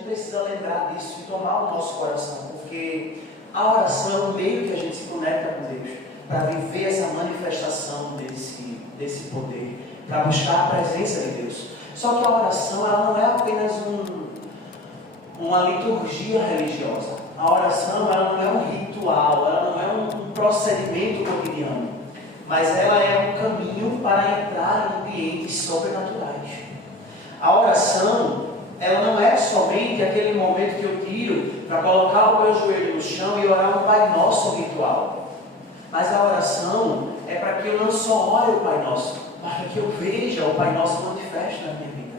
gente precisa lembrar disso e tomar o nosso coração, porque a oração é o meio que a gente se conecta com Deus, para viver essa manifestação desse poder, para buscar a presença de Deus. Só que a oração, ela não é apenas uma liturgia religiosa. A oração, ela não é um ritual, ela não é um procedimento cotidiano, mas ela é um caminho para entrar em ambientes sobrenaturais. A oração, ela não é somente aquele momento que eu tiro para colocar o meu joelho no chão e orar um Pai Nosso ritual. Mas a oração é para que eu não só ore o Pai Nosso, mas para que eu veja o Pai Nosso manifesto na minha vida.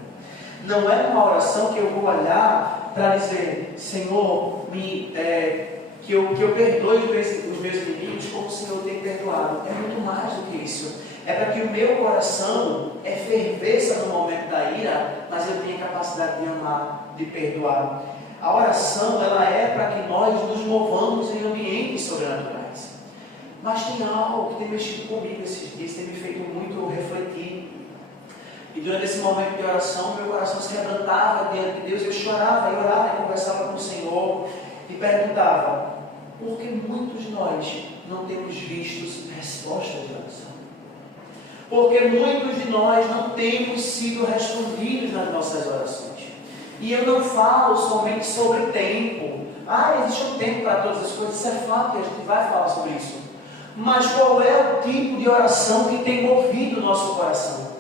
Não é uma oração que eu vou olhar para dizer, Senhor, que eu perdoe os meus inimigos como o Senhor tem perdoado. É muito mais do que isso. É para que o meu coração ferveça no momento da ira, mas eu tenha capacidade de amar, de perdoar. A oração, ela é para que nós nos movamos em ambientes sobrenaturais. Mas tem algo que tem mexido comigo esses dias, tem me feito muito refletir. E durante esse momento de oração, meu coração se quebrantava diante de Deus. Eu chorava e orava e conversava com o Senhor e perguntava: por que muitos de nós não temos visto respostas de oração? Porque muitos de nós não temos sido respondidos nas nossas orações. E eu não falo somente sobre tempo. Existe um tempo para todas as coisas, isso é fato, e a gente vai falar sobre isso. Mas qual é o tipo de oração que tem movido o nosso coração?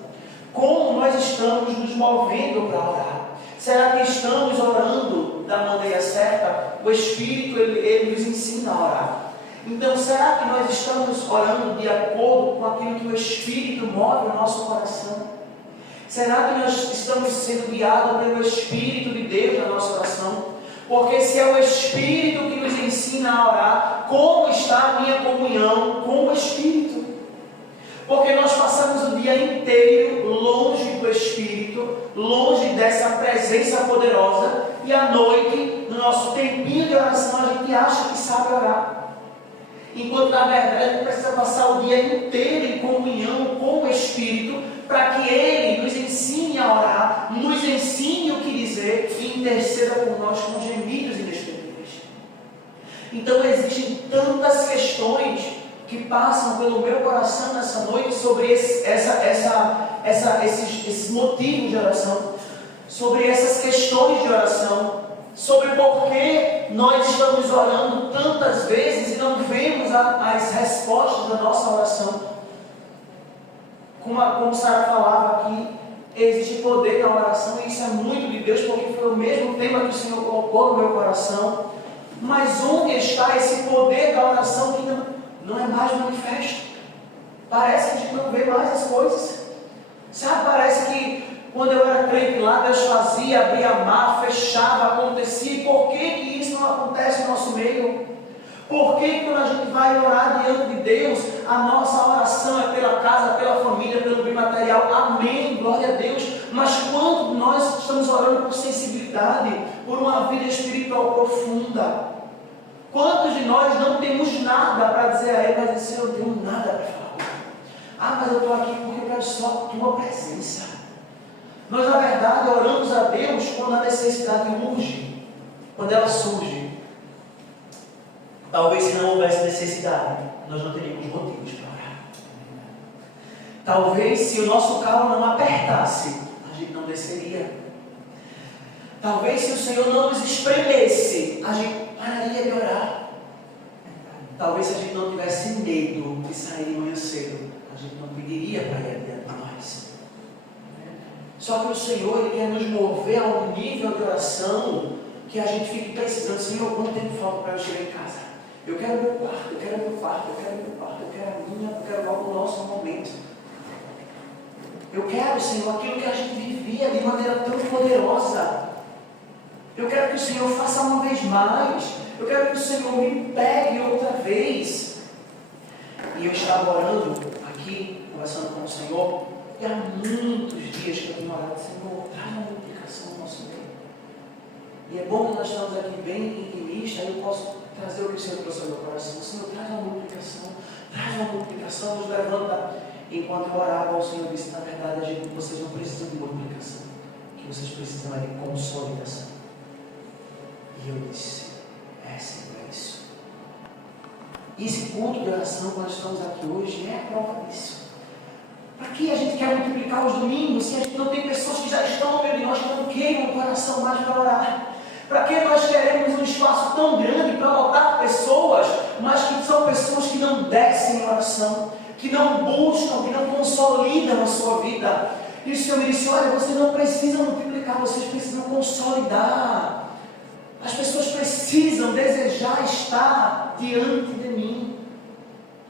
Como nós estamos nos movendo para orar? Será que estamos orando da maneira certa? O Espírito, ele nos ensina a orar. Então, será que nós estamos orando de acordo com aquilo que o Espírito move o nosso coração? Será que nós estamos sendo guiados pelo Espírito de Deus na nossa oração? Porque se é o Espírito que nos ensina a orar, como está a minha comunhão com o Espírito? Porque nós passamos o dia inteiro longe do Espírito, longe dessa presença poderosa, e à noite, no nosso tempinho de oração, a gente acha que sabe orar. Enquanto na verdade a gente precisa passar o dia inteiro em comunhão com o Espírito, para que Ele nos ensine a orar, nos ensine o que dizer e interceda por nós com gemidos inexprimíveis. Então existem tantas questões que passam pelo meu coração nessa noite sobre esses motivos de oração, sobre essas questões de oração, sobre por que nós estamos orando tantas vezes e não vemos as respostas da nossa oração. Como Sara falava aqui, existe poder na oração, e isso é muito de Deus, porque foi o mesmo tema que o Senhor colocou no meu coração. Mas onde está esse poder da oração que não é mais manifesto? Parece que a gente não vê mais as coisas. Sabe, parece que quando eu era crente lá, Deus fazia, abria mar, fechava, acontecia. E por que isso não acontece no nosso meio? Por que quando a gente vai orar diante de Deus, a nossa oração é pela casa, pela família, pelo bem material? Amém, glória a Deus. Mas quando nós estamos orando por sensibilidade, por uma vida espiritual profunda, quantos de nós não temos nada para dizer a Ele, mas dizer, Senhor, eu não tenho nada para falar. Mas eu estou aqui porque eu quero só a Tua presença. Nós, na verdade, oramos a Deus quando a necessidade urge, quando ela surge. Talvez se não houvesse necessidade, nós não teríamos motivos para orar. Talvez se o nosso carro não apertasse, a gente não desceria. Talvez se o Senhor não nos espremesse, a gente pararia de orar. Talvez se a gente não tivesse medo de sair de manhã cedo, a gente não pediria para ir adiante de nós. Só que o Senhor, Ele quer nos mover a um nível de oração que a gente fique precisando. Senhor, quanto tempo falta para eu chegar em casa? Eu quero meu quarto, eu quero meu quarto, eu quero meu quarto, eu quero logo o nosso momento. Eu quero, Senhor, aquilo que a gente vivia de maneira tão poderosa. Eu quero que o Senhor faça uma vez mais. Eu quero que o Senhor me pegue outra vez. E eu estava orando aqui, conversando com o Senhor, e há muitos dias que eu tenho orado, Senhor, traz uma multiplicação no nosso meio. E é bom que nós estamos aqui bem intimistas, aí eu posso trazer o que o Senhor trouxe ao meu coração. Senhor, traz uma multiplicação, nos levanta. Enquanto eu orava, o Senhor disse, na verdade, vocês não precisam de multiplicação, o que vocês precisam é de consolidação. E eu disse, Senhor, é isso. E esse culto de oração, quando estamos aqui hoje, é a prova disso. Para que a gente quer multiplicar os domingos se a gente não tem pessoas que já estão no meio de nós que não queiram o coração mais para orar? Para que nós queremos um espaço tão grande para lotar pessoas, mas que são pessoas que não descem em oração, que não buscam, que não consolidam a sua vida? E o Senhor me disse, olha, vocês não precisam multiplicar, vocês precisam consolidar. As pessoas precisam desejar estar diante de mim.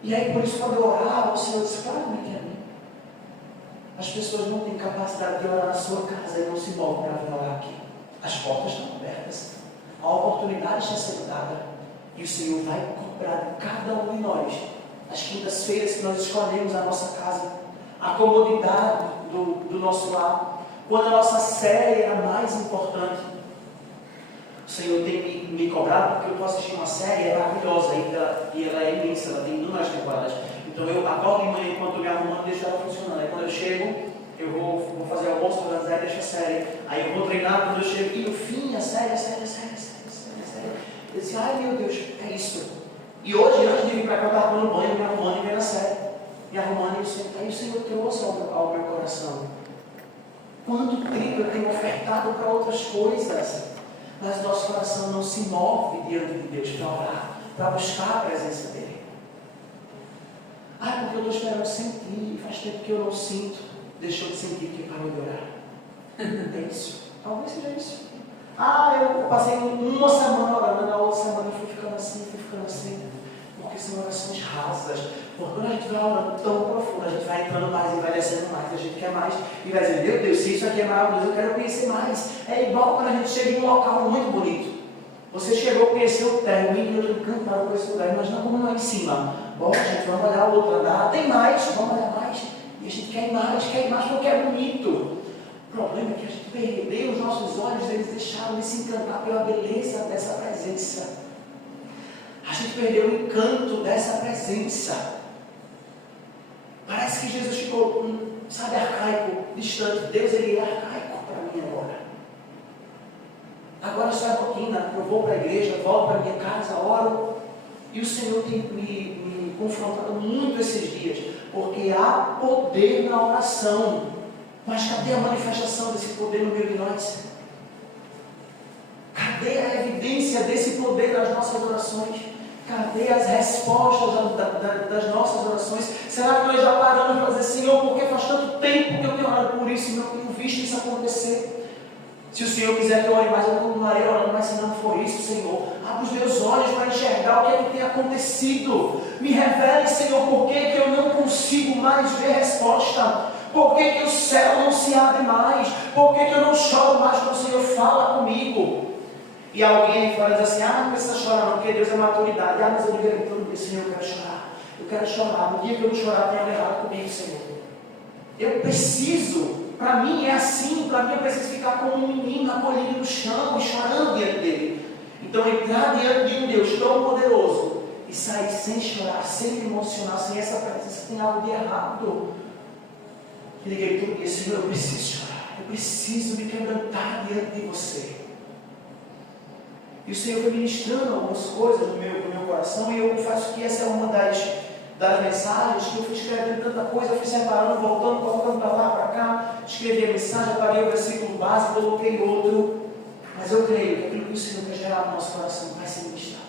E aí por isso quando eu orava, o Senhor disse, fala aqui a mim. As pessoas não têm capacidade de orar na sua casa e não se movem para vir orar aqui. As portas estão abertas, a oportunidade está sendo dada, e o Senhor vai cobrar de cada um de nós, as quintas-feiras que nós escolhemos a nossa casa, a comodidade do nosso lar, quando a nossa série era mais importante. O Senhor tem me cobrado, porque eu estou assistindo uma série, é maravilhosa ainda, e ela é imensa, ela tem inúmeras temporadas. Então eu acordo de manhã enquanto eu me arrumando, deixo ela funcionando. Aí quando eu chego, eu vou fazer almoço, vou organizar e deixo a série. Aí eu vou treinar, quando eu chego, e no fim, a série. Eu disse, ai meu Deus, é isso. E hoje, antes de vir para cá, eu estava tomando banho, me arrumando e vendo a série. Me arrumando, aí o Senhor trouxe ao meu coração. Quanto tempo eu tenho ofertado para outras coisas, mas nosso coração não se move diante de Deus para orar, para buscar a presença dEle. Porque eu estou esperando sentir, faz tempo que eu não sinto. Deixou de sentir que parou de orar. É isso. Talvez seja isso. Eu passei uma semana orando, na outra semana eu fui ficando assim. Porque são orações rasas. Porque quando a gente vai orando tão profundo, a gente vai entrando mais e vai descendo mais, a gente quer mais. E vai dizer, meu Deus, se isso aqui é maravilhoso, eu quero conhecer mais. É igual quando a gente chega em um local muito bonito. Você chegou a conhecer o térreo, e eu estou encantado com esse lugar. Imagina como não é em cima. Bom, gente, vamos olhar o outro andar. Tem mais, vamos olhar mais. E a gente quer ir mais porque é bonito. O problema é que a gente perdeu os nossos olhos, eles deixaram de se encantar pela beleza dessa presença. A gente perdeu o encanto dessa presença. Parece que Jesus ficou, arcaico, distante. Deus, ele é arcaico para mim agora. Agora só é rotina. Eu vou para a igreja, volto para a minha casa, oro. E o Senhor tem me confrontado muito esses dias. Porque há poder na oração. Mas cadê a manifestação desse poder no meio de nós? Cadê a evidência desse poder nas nossas orações? Cadê as respostas das nossas orações? Será que nós já paramos para dizer, Senhor, porque faz tanto tempo que eu tenho orado por isso e não tenho visto isso acontecer? Se o Senhor quiser que eu ore mais, eu continuarei orando, mas se não for isso, Senhor, abre os meus olhos para enxergar o que é que tem acontecido. Me revele, Senhor, por que eu não consigo mais ver resposta. Por que o céu não se abre mais? Por que eu não choro mais quando o Senhor fala comigo? E alguém aí fora diz assim, não precisa chorar não, porque Deus é maturidade. Mas eu digo todo dia, Senhor, eu quero chorar. Eu quero chorar. No dia que eu não chorar, tem algo errado comigo, Senhor. Eu preciso. Para mim é assim, para mim eu preciso ficar como um menino acolhido no chão e chorando diante dele. Então entrar diante de um Deus tão poderoso e sair sem chorar, sem me emocionar, sem essa presença, tem algo de errado. E liguei tudo e disse, Senhor, eu preciso chorar, eu preciso me quebrantar diante de você. E o Senhor foi ministrando algumas coisas no meu coração, e eu confesso que essa é uma das mensagens que eu fui escrevendo tanta coisa, eu fui separando, voltando, colocando para lá, para cá, escrevi a mensagem, parei o versículo base, coloquei outro, mas eu creio que aquilo que o Senhor quer gerar no nosso coração vai ser ministrado.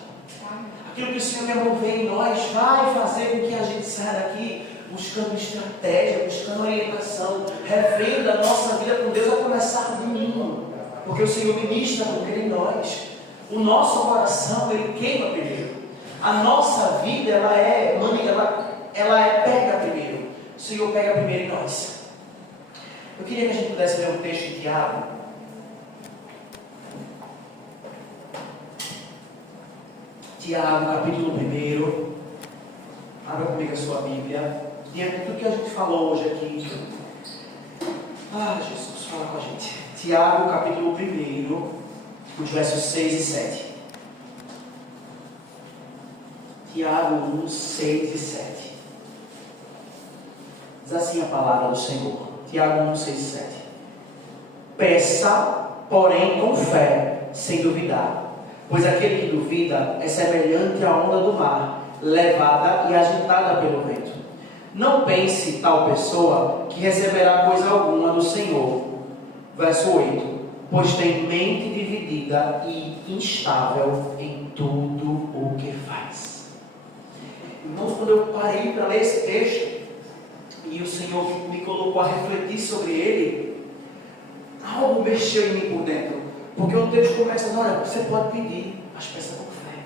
Aquilo que o Senhor quer mover em nós vai fazer com que a gente saia daqui buscando estratégia, buscando orientação, revendo a nossa vida com Deus, a começar de mim, porque o Senhor ministra porque em nós. O nosso coração, ele queima primeiro. A nossa vida, ela pega primeiro. O Senhor pega primeiro em nós. Eu queria que a gente pudesse ler um texto de Tiago. Tiago, capítulo 1. Abra comigo a sua Bíblia. Diante de tudo que a gente falou hoje aqui. Jesus, fala com a gente. Tiago, capítulo 1. Os versos 6 e 7. Tiago 1, 6 e 7. Diz assim a palavra do Senhor. Tiago 1, 6 e 7. Peça, porém, com fé, sem duvidar, Pois aquele que duvida é semelhante à onda do mar, levada e agitada pelo vento. Não pense tal pessoa que receberá coisa alguma do Senhor. Verso 8. Pois tem mente dividida e instável em tudo o que faz. Irmãos, quando eu parei para ler esse texto, e o Senhor me colocou a refletir sobre ele, algo mexeu em mim por dentro. Porque o texto começa dizendo, olha, você pode pedir, mas peça com fé.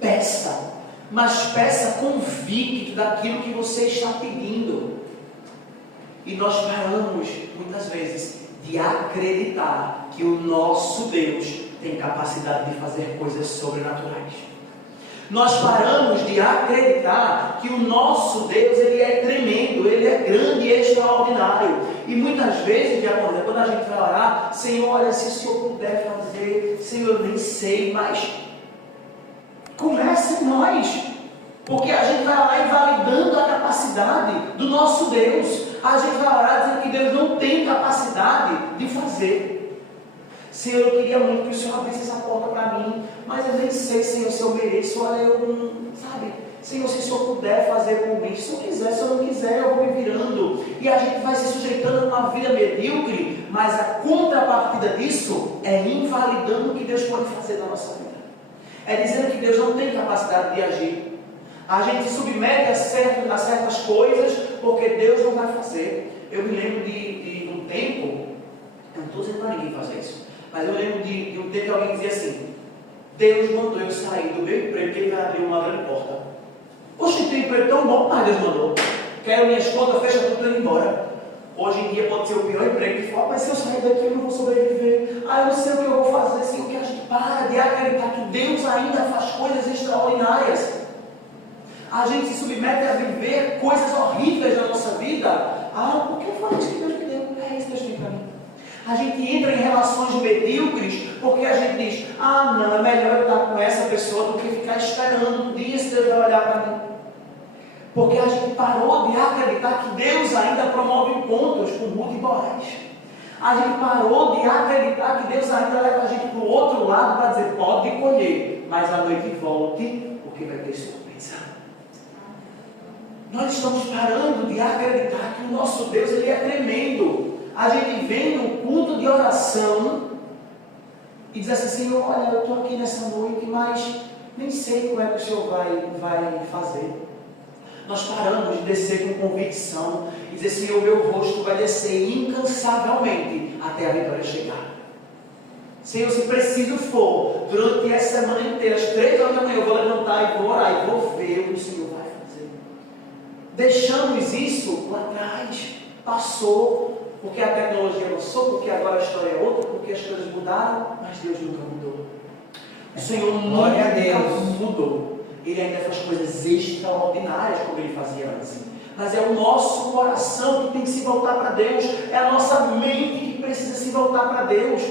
Peça, mas peça convicto daquilo que você está pedindo. E nós paramos, muitas vezes, de acreditar que o nosso Deus tem capacidade de fazer coisas sobrenaturais. Nós paramos de acreditar que o nosso Deus, Ele é tremendo, Ele é grande e extraordinário. E muitas vezes, quando a gente vai orar, Senhor, olha, se o Senhor puder fazer, Senhor, eu nem sei, mas comece em nós. Porque a gente vai orar invalidando a capacidade do nosso Deus. A gente vai orar dizendo que Deus não tem capacidade de fazer. Senhor, eu queria muito que o Senhor abrisse essa porta para mim, mas eu nem sei, Senhor, se eu mereço. Olha, eu não, sabe? Senhor, se o Senhor puder fazer por mim, se eu quiser, se eu não quiser, eu vou me virando. E a gente vai se sujeitando a uma vida medíocre, mas a contrapartida disso é invalidando o que Deus pode fazer na nossa vida. É dizendo que Deus não tem capacidade de agir. A gente se submete a certas coisas porque Deus não vai fazer. Eu me lembro de um tempo, eu não estou dizendo para ninguém fazer isso, mas eu lembro de um tempo que alguém dizia assim: Deus mandou eu sair do meu emprego, que Ele vai abrir uma grande porta. Poxa, tem emprego tão bom, mas Deus mandou. Quero minhas contas, fecha tudo e ir embora. Hoje em dia pode ser o pior emprego que for, mas se eu sair daqui eu não vou sobreviver. Eu não sei o que eu vou fazer. Assim, o que a gente para de acreditar que Deus ainda faz coisas extraordinárias. A gente se submete a viver coisas horríveis na nossa vida. Por que foi isso que Deus me deu? É isso que Deus tem para mim. A gente entra em relações medíocres porque a gente diz: não, é melhor eu estar com essa pessoa do que ficar esperando um dia se Deus vai olhar para mim. Porque a gente parou de acreditar que Deus ainda promove encontros com Ruth e Boaz. A gente parou de acreditar que Deus ainda leva a gente para o outro lado para dizer: pode colher, mas à noite volte, porque vai ter surpresa. Nós estamos parando de acreditar que o nosso Deus, Ele é tremendo. A gente vem no culto de oração e diz assim: Senhor, olha, eu estou aqui nessa noite, mas nem sei como é que o Senhor vai fazer. Nós paramos de descer com convicção e dizer: Senhor, meu rosto vai descer incansavelmente até a vitória chegar. Senhor, se preciso for, durante essa semana inteira, às 3 horas da manhã, eu vou levantar e vou orar e vou ver o que o Senhor vai fazer. Deixamos isso lá atrás, passou, porque a tecnologia avançou, porque agora a história é outra, porque as coisas mudaram, mas Deus nunca mudou. O Senhor nunca mudou. Ele ainda faz coisas extraordinárias como Ele fazia antes. Mas é o nosso coração que tem que se voltar para Deus. É a nossa mente que precisa se voltar para Deus.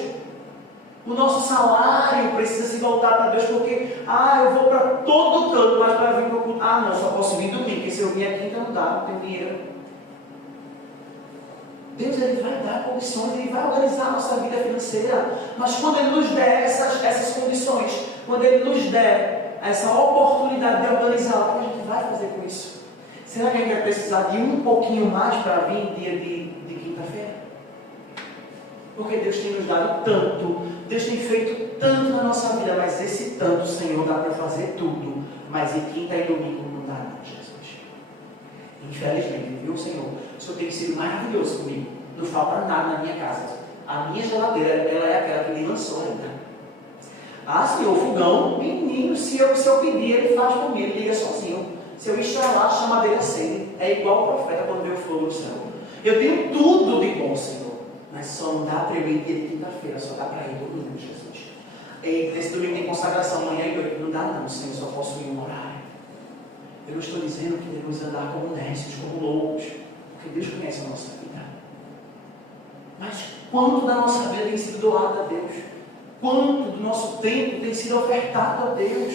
O nosso salário precisa se voltar para Deus. Porque, eu vou para todo canto, mas para vir para o culto, não, só posso vir domingo, porque se eu vir aqui então não dá, não tenho dinheiro. Deus, Ele vai dar condições, Ele vai organizar a nossa vida financeira. Mas quando Ele nos der essas condições, quando Ele nos der essa oportunidade de organizar, o que a gente vai fazer com isso? Será que a gente vai precisar de um pouquinho mais para vir dia de quinta-feira? Porque Deus tem nos dado tanto, Deus tem feito tanto na nossa vida, mas esse tanto, Senhor, dá para fazer tudo, mas em quinta e domingo não dá não, Jesus. Infelizmente, viu, Senhor? O Senhor tem sido maravilhoso comigo, não falta nada na minha casa. A minha geladeira, ela é aquela que nem lançou ainda. Senhor, o fogão, menino, se eu pedir, Ele faz por mim, Ele liga sozinho. Se eu estralar, a chamadeira acende. É igual o profeta quando vê o fogo do céu. Eu tenho tudo de bom, Senhor, mas só não dá para eu ir dia de quinta-feira, só dá para ir domingo, Jesus. E esse domingo tem consagração, amanhã e noite. Não dá não, Senhor, só posso ir um horário. Eu não estou dizendo que devemos andar como nécios, como loucos, porque Deus conhece a nossa vida. Mas quanto da nossa vida tem sido doado a Deus? Quanto do nosso tempo tem sido ofertado a Deus?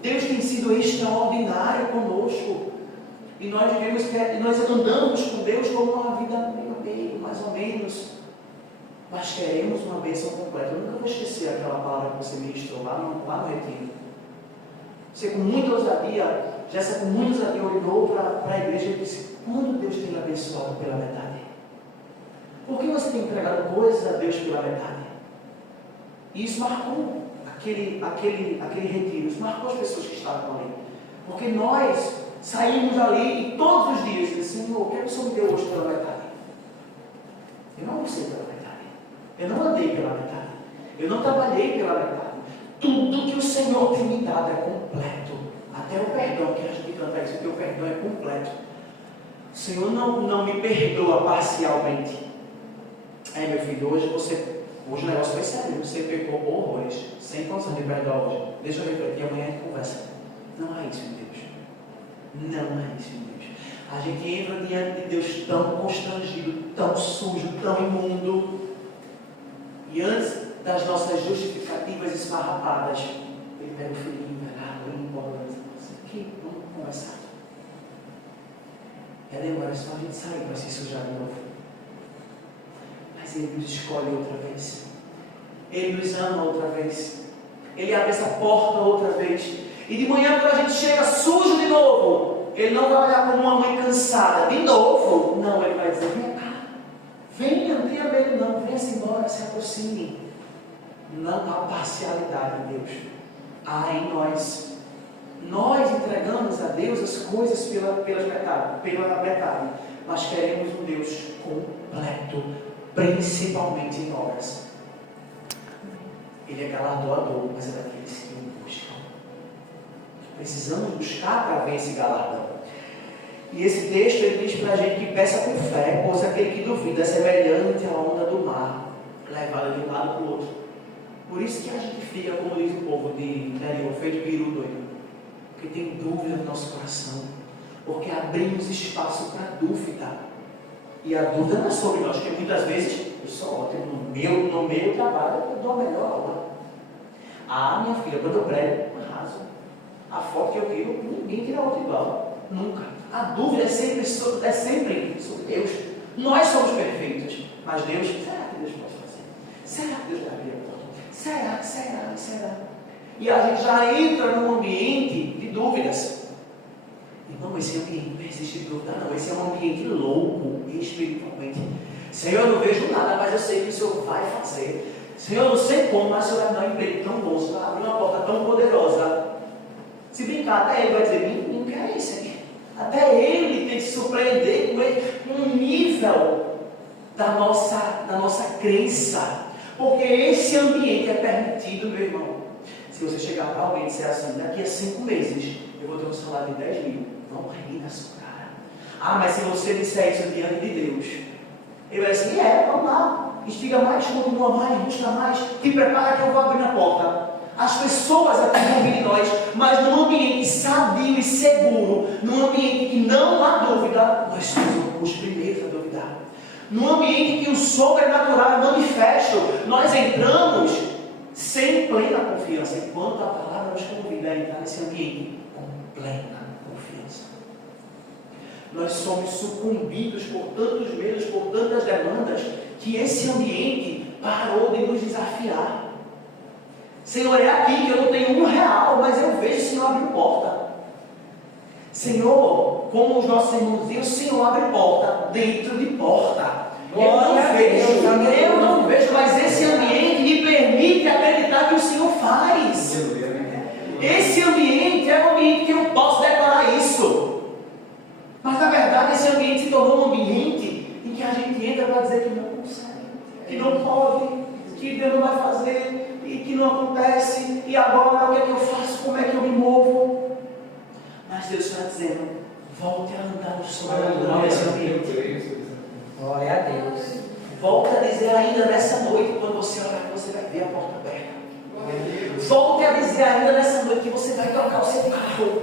Deus tem sido extraordinário conosco. E nós andamos com Deus como uma vida meio, mais ou menos. mas queremos uma bênção completa. Eu nunca vou esquecer aquela palavra que você ministrou lá no retiro. Você com muita ousadia, Jéssica com muita ousadia olhou para a igreja e disse: quando Deus tem abençoado pela metade? Por que você tem entregado coisas a Deus pela metade? E isso marcou aquele retiro, isso marcou as pessoas que estavam ali. Porque nós saímos ali e todos os dias dizemos: Senhor, o que é que o Senhor me deu hoje pela metade? Eu não almocei pela metade. Eu não andei pela metade. Eu não trabalhei pela metade. Tudo que o Senhor tem me dado é completo. Até o perdão, que a gente canta isso, que o perdão é completo. O Senhor não me perdoa parcialmente. Meu filho, hoje o negócio foi sério. Você pecou horrores, sem condição de perdoar hoje. Deixa eu refletir, amanhã a gente conversa. Não é isso, meu Deus. Não é isso, meu Deus. A gente entra diante de Deus tão constrangido, tão sujo, tão imundo. E antes das nossas justificativas esfarrapadas, ele pega o filhinho, vai lá, limpa, aqui, vamos conversar. Demora só a gente sair para se sujar de novo. Mas Ele nos escolhe outra vez. Ele nos ama outra vez. Ele abre essa porta outra vez. E de manhã, quando a gente chega sujo de novo, Ele não vai olhar como uma mãe cansada. De novo. Não, Ele vai dizer: vem cá. Venha, não tenha medo não. Venha-se embora, se aproxime. Não há parcialidade em Deus. Há em nós. Nós entregamos a Deus as coisas pela metade. Mas queremos um Deus completo, principalmente em obras. Ele é galardoador, mas é daqueles que o buscam. Precisamos buscar para ver esse galardão. E esse texto ele diz para a gente que peça com fé, pois aquele que duvida é semelhante à onda do mar, levada de um lado para o outro. Por isso que a gente fica, como diz o povo de interior, feito peru doido. Porque tem dúvida no nosso coração. Porque abrimos espaço para dúvida. E a dúvida não é sobre nós, porque muitas vezes eu sou ótimo no meu trabalho, eu dou a melhor aula. Minha filha, quando eu prego, eu arraso. A foto que eu tiro, ninguém tira outra igual. Nunca. A dúvida é sempre sobre Deus. Nós somos perfeitos. Mas Deus, será que Deus pode fazer? Será que Deus vai abrir a porta? Será? E a gente já entra num ambiente de dúvidas. Irmão, esse ambiente não existe dúvida não. Esse é um ambiente louco espiritualmente. Senhor, eu não vejo nada, mas eu sei que o Senhor vai fazer. Senhor, eu não sei como, mas o Senhor vai me dar um emprego tão bom, o Senhor vai abrir uma porta tão poderosa. Se brincar, até Ele vai dizer: menino, que é isso aqui? Até Ele tem que se surpreender com um nível da nossa crença. Porque esse ambiente é permitido, meu irmão. Se você chegar para alguém e disser assim: daqui a 5 meses eu vou ter um salário de 10 mil, não rir na sua cara. Mas se você disser isso diante de Deus, Ele vai dizer: vamos lá, instiga mais, continua mais, busca mais, te prepara que eu vou abrir a porta. As pessoas aqui vão vir de nós, mas num ambiente sadio e seguro, num ambiente que não há dúvida, nós somos os primeiros a duvidar. Num ambiente que o sobrenatural é manifesto, nós entramos sem plena confiança, enquanto a palavra nos convida a entrar nesse ambiente com plena confiança. Nós somos sucumbidos por tantos medos, por tantas demandas, que esse ambiente parou de nos desafiar. Senhor, é aqui que eu não tenho R$1, mas eu vejo o Senhor abrir porta. Senhor, como os nossos irmãos diziam, o Senhor abre porta dentro de porta. Eu não vejo, mas esse ambiente me permite acreditar que o Senhor faz. Esse ambiente é um ambiente que eu posso declarar isso. Mas na verdade esse ambiente se tornou um ambiente em que a gente entra para dizer que não consegue, que não pode, que Deus não vai fazer, e que não acontece, e agora o que é que eu faço, como é que eu me movo? Mas Deus está dizendo: volte a andar no sobrenatural desse ambiente. Glória a Deus. Volte a dizer ainda nessa noite, quando você orar, que você vai ver a porta aberta. Volte a dizer ainda nessa noite que você vai trocar o seu carro.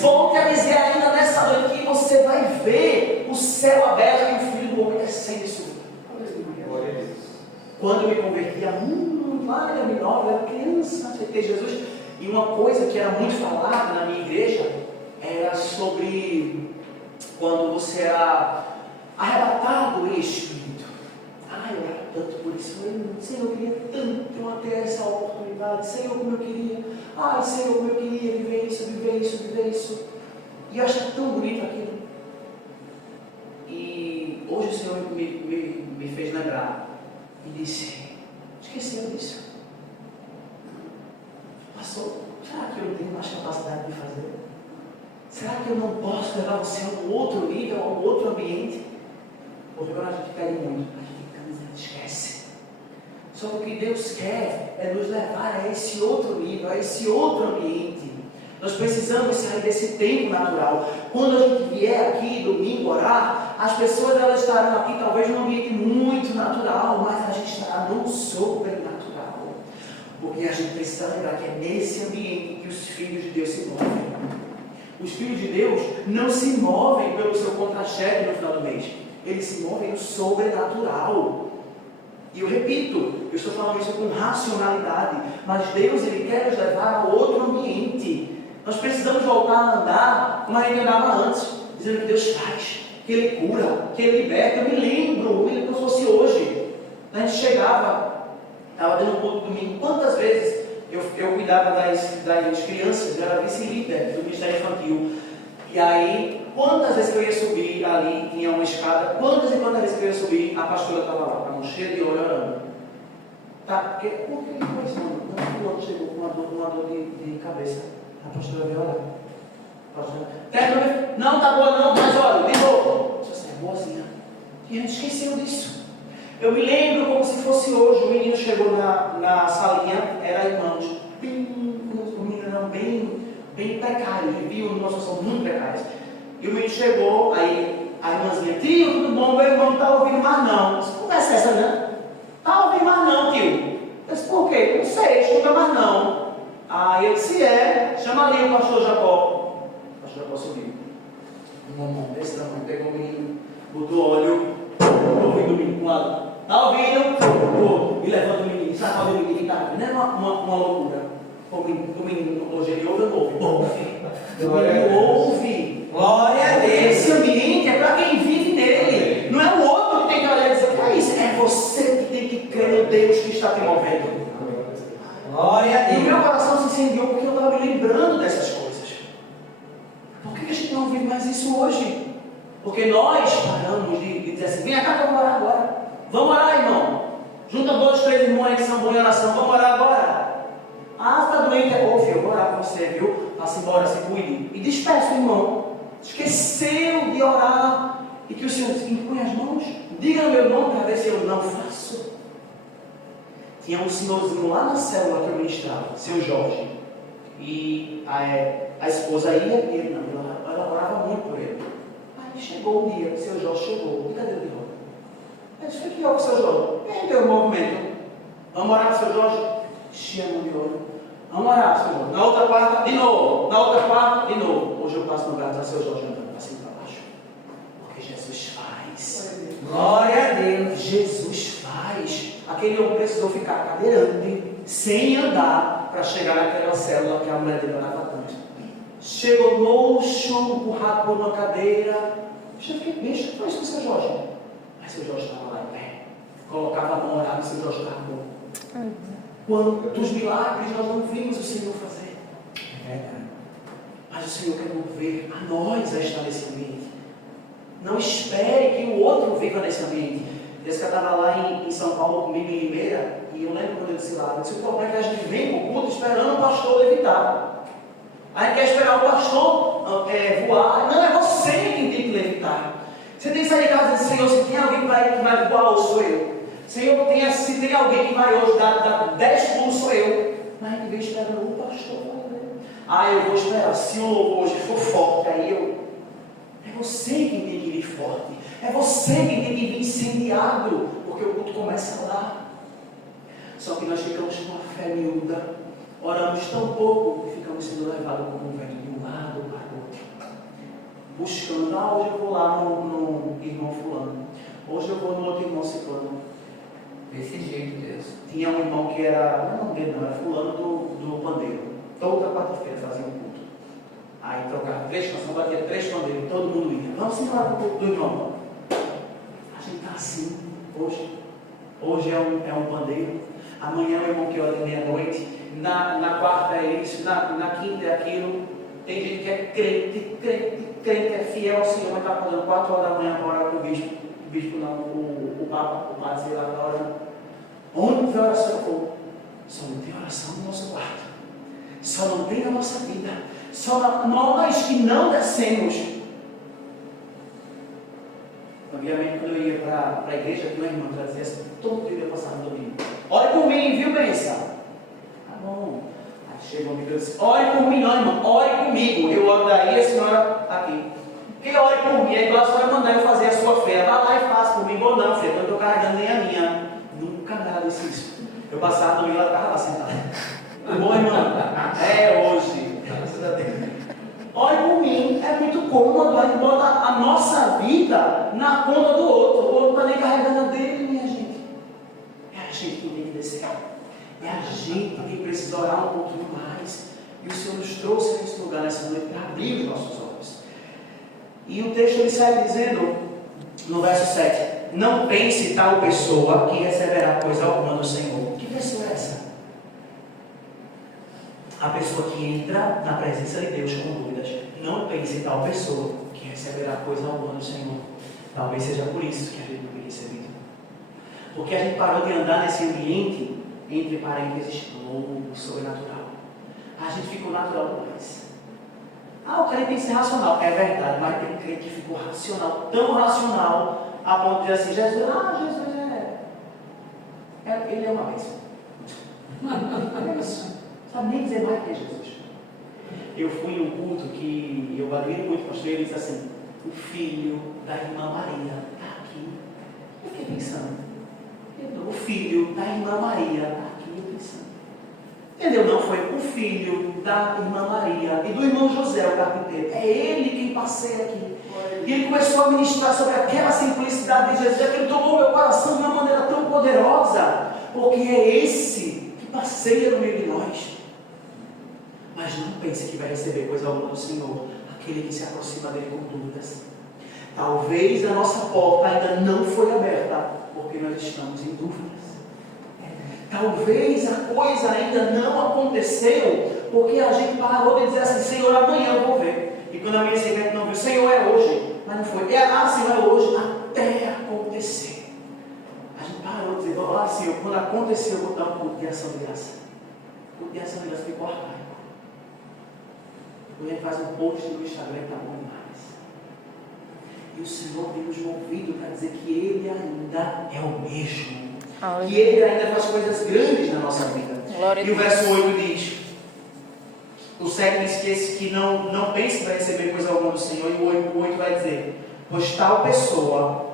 Volte a dizer ainda nessa noite que você vai ver o céu aberto e o Filho do Homem descendo e subindo. Quando eu me converti lá em 2009, eu era criança, aceitei Jesus, e uma coisa que era muito falada na minha igreja era sobre quando você era arrebatado em espírito. Eu era tanto por isso. Senhor, eu queria tanto ter essa oportunidade. Senhor, como eu queria. Ai, Senhor, como eu queria viver isso. E eu achei tão bonito aquilo. E hoje o Senhor me fez lembrar. E disse, esqueceu disso. Pastor, será que eu não tenho mais capacidade de fazer? Será que eu não posso levar você a um outro nível, a um outro ambiente? Porque quando a gente pede muito, a gente esquece. Só que o que Deus quer é nos levar a esse outro nível, a esse outro ambiente. Nós precisamos sair desse tempo natural. Quando a gente vier aqui domingo orar, as pessoas elas estarão aqui talvez num ambiente muito natural, mas a gente estará num sobrenatural. Porque a gente precisa lembrar que é nesse ambiente que os filhos de Deus se movem. Os filhos de Deus não se movem pelo seu contra-cheque no final do mês. Eles se movem no sobrenatural. E eu repito, eu estou falando isso com racionalidade, mas Deus ele quer nos levar a outro ambiente. Nós precisamos voltar a andar como a gente andava antes, dizendo que Deus faz, que Ele cura, que Ele liberta. Eu me lembro como se fosse hoje. A gente chegava, estava dando um culto domingo, quantas vezes eu cuidava das crianças, eu era vice-líder do Ministério Infantil. E aí, quantas vezes que eu ia subir ali, tinha uma escada, quantas vezes que eu ia subir, a pastora estava lá, com a mão cheia de olho orando. Tá, porque depois não chegou com uma dor de cabeça. A pastora veio orar. Não, tá boa não, mas olha, de novo. Você é boazinha. E a gente esqueceu disso. Eu me lembro como se fosse hoje, o menino chegou na salinha, era irmãos, os meninos eram bem precários, viviam numa situação muito precária. E o menino chegou, aí a irmãzinha, tio, tudo bom? Meu irmão não está ouvindo mais não. Você conversa essa, né? Está ouvindo mais não, tio. Eu disse, por quê? Não sei, escuta mais não. Aí eu disse, chama ali o pastor Jacó. O pastor Jacó subiu. Um mamão desse tamanho, pegou o menino, botou óleo, ouvindo o menino com o lado. Está ouvindo? E levanta o menino, sacode o menino e está ouvindo. Não é uma loucura. O menino, hoje ele ouve, o menino ouve. Glória a Deus. Esse ambiente é para quem vive nele. Não é o outro que tem que olhar e dizer, que é isso? É você que tem que crer no Deus que está te movendo. Glória a Deus. E o meu coração se incendiou porque eu estava me lembrando dessas coisas. Por que a gente não vive mais isso hoje? Porque nós paramos de dizer assim, vem cá que eu vou orar agora. Vamos orar, irmão. Junta 2, 3 irmãos aí que são bons em oração. Vamos orar agora. Ah, está doente, filho, eu vou orar com você, viu? Vá-se embora, se cuide. E despeça o irmão. Esqueceu de orar. E que o Senhor impõe as mãos. Diga no meu nome para ver se eu não faço. Tinha um senhorzinho lá na célula que eu ministrava, seu Jorge. E a esposa ia e ele não, ela orava muito por ele. Aí chegou um dia, seu Jorge chegou. E cadê o de roda? Eu disse, o que é o seu Jorge? Quem deu o movimento? Vamos orar com o seu Jorge? Chama de olho. Vamos orar, seu Jorge. Na outra quarta, de novo. Na outra quarta, de novo. Hoje eu passo no lugar do seu Jorge andando para cima e para baixo. Porque Jesus faz. Glória a Deus. Jesus faz. Aquele homem precisou ficar cadeirante, sem andar, para chegar naquela célula que a mulher dele orava tanto. Chegou mocho, empurrado por uma cadeira. Eu fiquei, bicho, foi isso com o seu Jorge. Mas o seu Jorge estava lá em pé. Colocava a mão, orava e o seu Jorge estava bom. Quantos milagres nós não vimos o Senhor fazer? É verdade. Mas o Senhor quer mover a nós a estar nesse ambiente. Não espere que o outro viva nesse ambiente. Esse cara estava lá em São Paulo comigo, em Limeira, e eu lembro quando eu disse lá, o problema é que a gente vem para o culto esperando o pastor levitar. A gente quer esperar o pastor voar. Não, é você quem tem que levitar. Você tem que sair de casa e dizer, Senhor, se tem alguém que vai voar, ou sou eu. Senhor, se tem alguém que vai hoje dar 10 pulos, sou eu. Mas a gente vem esperando o pastor. Eu vou esperar. Se o louvor hoje for forte, aí eu... É você quem tem que vir forte. É você quem tem que vir incendiado. Porque o culto começa lá. Só que nós ficamos com a fé miúda. Oramos tão pouco e ficamos sendo levados como um vento de um lado para o outro. Buscando, hoje eu vou lá no irmão fulano. Hoje eu vou no outro irmão ciclano. Desse jeito, Deus. Tinha um irmão que era, não era fulano do pandeiro. Toda quarta-feira fazia um culto. Aí trocava 3 canções, batia 3 pandeiros, todo mundo ia. Vamos embora para o culto do irmão. A gente está assim hoje. Hoje é um pandeiro, amanhã é o irmão que ora de meia-noite, na quarta é isso, na quinta é aquilo. Tem gente que é crente, é fiel ao Senhor, mas está acordando 4 horas da manhã para orar com o bispo não, o Papa, o padre, sei lá, está orando. Onde tem oração for? Só não tem oração no nosso quarto, só não tem na nossa vida, só nós que não descemos. Obviamente, quando eu ia para a igreja, tinha uma irmã que dizia assim, todo dia eu passava no domingo: ore por mim, viu, bênção? Tá bom. Aí chegou um amigo e disse: ore por mim, não, irmão, ore comigo. Eu oro daí, a senhora aqui. Quem ore por mim? Aí a senhora mandar eu fazer a sua fé. Vai lá e faça por mim. Bom, não, filha, eu não estou carregando nem a minha. Nunca nada disse isso. Eu passava no domingo, ela estava lá sentada. Bom, irmão, é hoje. Ore por mim, é muito cômodo, a gente bota a nossa vida na conta do outro. O outro está nem carregando a dele, minha gente. É a gente que tem que descer. É a gente que precisa orar um pouquinho mais. E o Senhor nos trouxe nesse lugar nessa noite para abrir os nossos olhos. E o texto ele sai dizendo, no verso 7, não pense tal pessoa que receberá coisa alguma do Senhor. Que pessoa é essa? A pessoa que entra na presença de Deus com dúvidas. Não pense em tal pessoa que receberá coisa alguma do Senhor. Talvez seja por isso que a gente não tem recebido. Porque a gente parou de andar nesse ambiente, entre parênteses, louco, sobrenatural. A gente ficou natural demais. O crente tem que ser racional. É verdade, mas tem crente que ficou racional, tão racional, a ponto de dizer assim, Jesus ele é uma bênção. É isso. Sabe nem dizer mais que é Jesus. Eu fui em um culto que eu admiro muito o pastor, ele disse assim, o filho da irmã Maria está aqui. Eu fiquei pensando, o filho da irmã Maria está aqui, eu pensando. Entendeu? Não foi o filho da irmã Maria e do irmão José, o carpinteiro. É ele quem passeia aqui. E ele começou a ministrar sobre aquela simplicidade de Jesus, que ele tomou meu coração de uma maneira tão poderosa, porque é esse que passeia no meio de nós. Mas não pense que vai receber coisa alguma do Senhor aquele que se aproxima dele com dúvidas. Talvez a nossa porta ainda não foi aberta, porque nós estamos em dúvidas. Talvez a coisa ainda não aconteceu, porque a gente parou de dizer assim, Senhor, amanhã eu vou ver. E quando a minha seguinte não viu, Senhor, é hoje. Mas não foi. Senhor, é hoje, até acontecer. A gente parou de dizer, Senhor, quando acontecer eu vou dar um culto de ação de graça. O culto de ação de graça ficou arcaico. Quando a gente faz um post no Instagram, está bom demais. E o Senhor tem nos movido para dizer que Ele ainda é o mesmo. Que Ele ainda faz coisas grandes na nossa vida. E o verso 8 diz, o 7 diz que esse que não pense para receber coisa alguma do Senhor, e o 8 vai dizer, pois tal pessoa,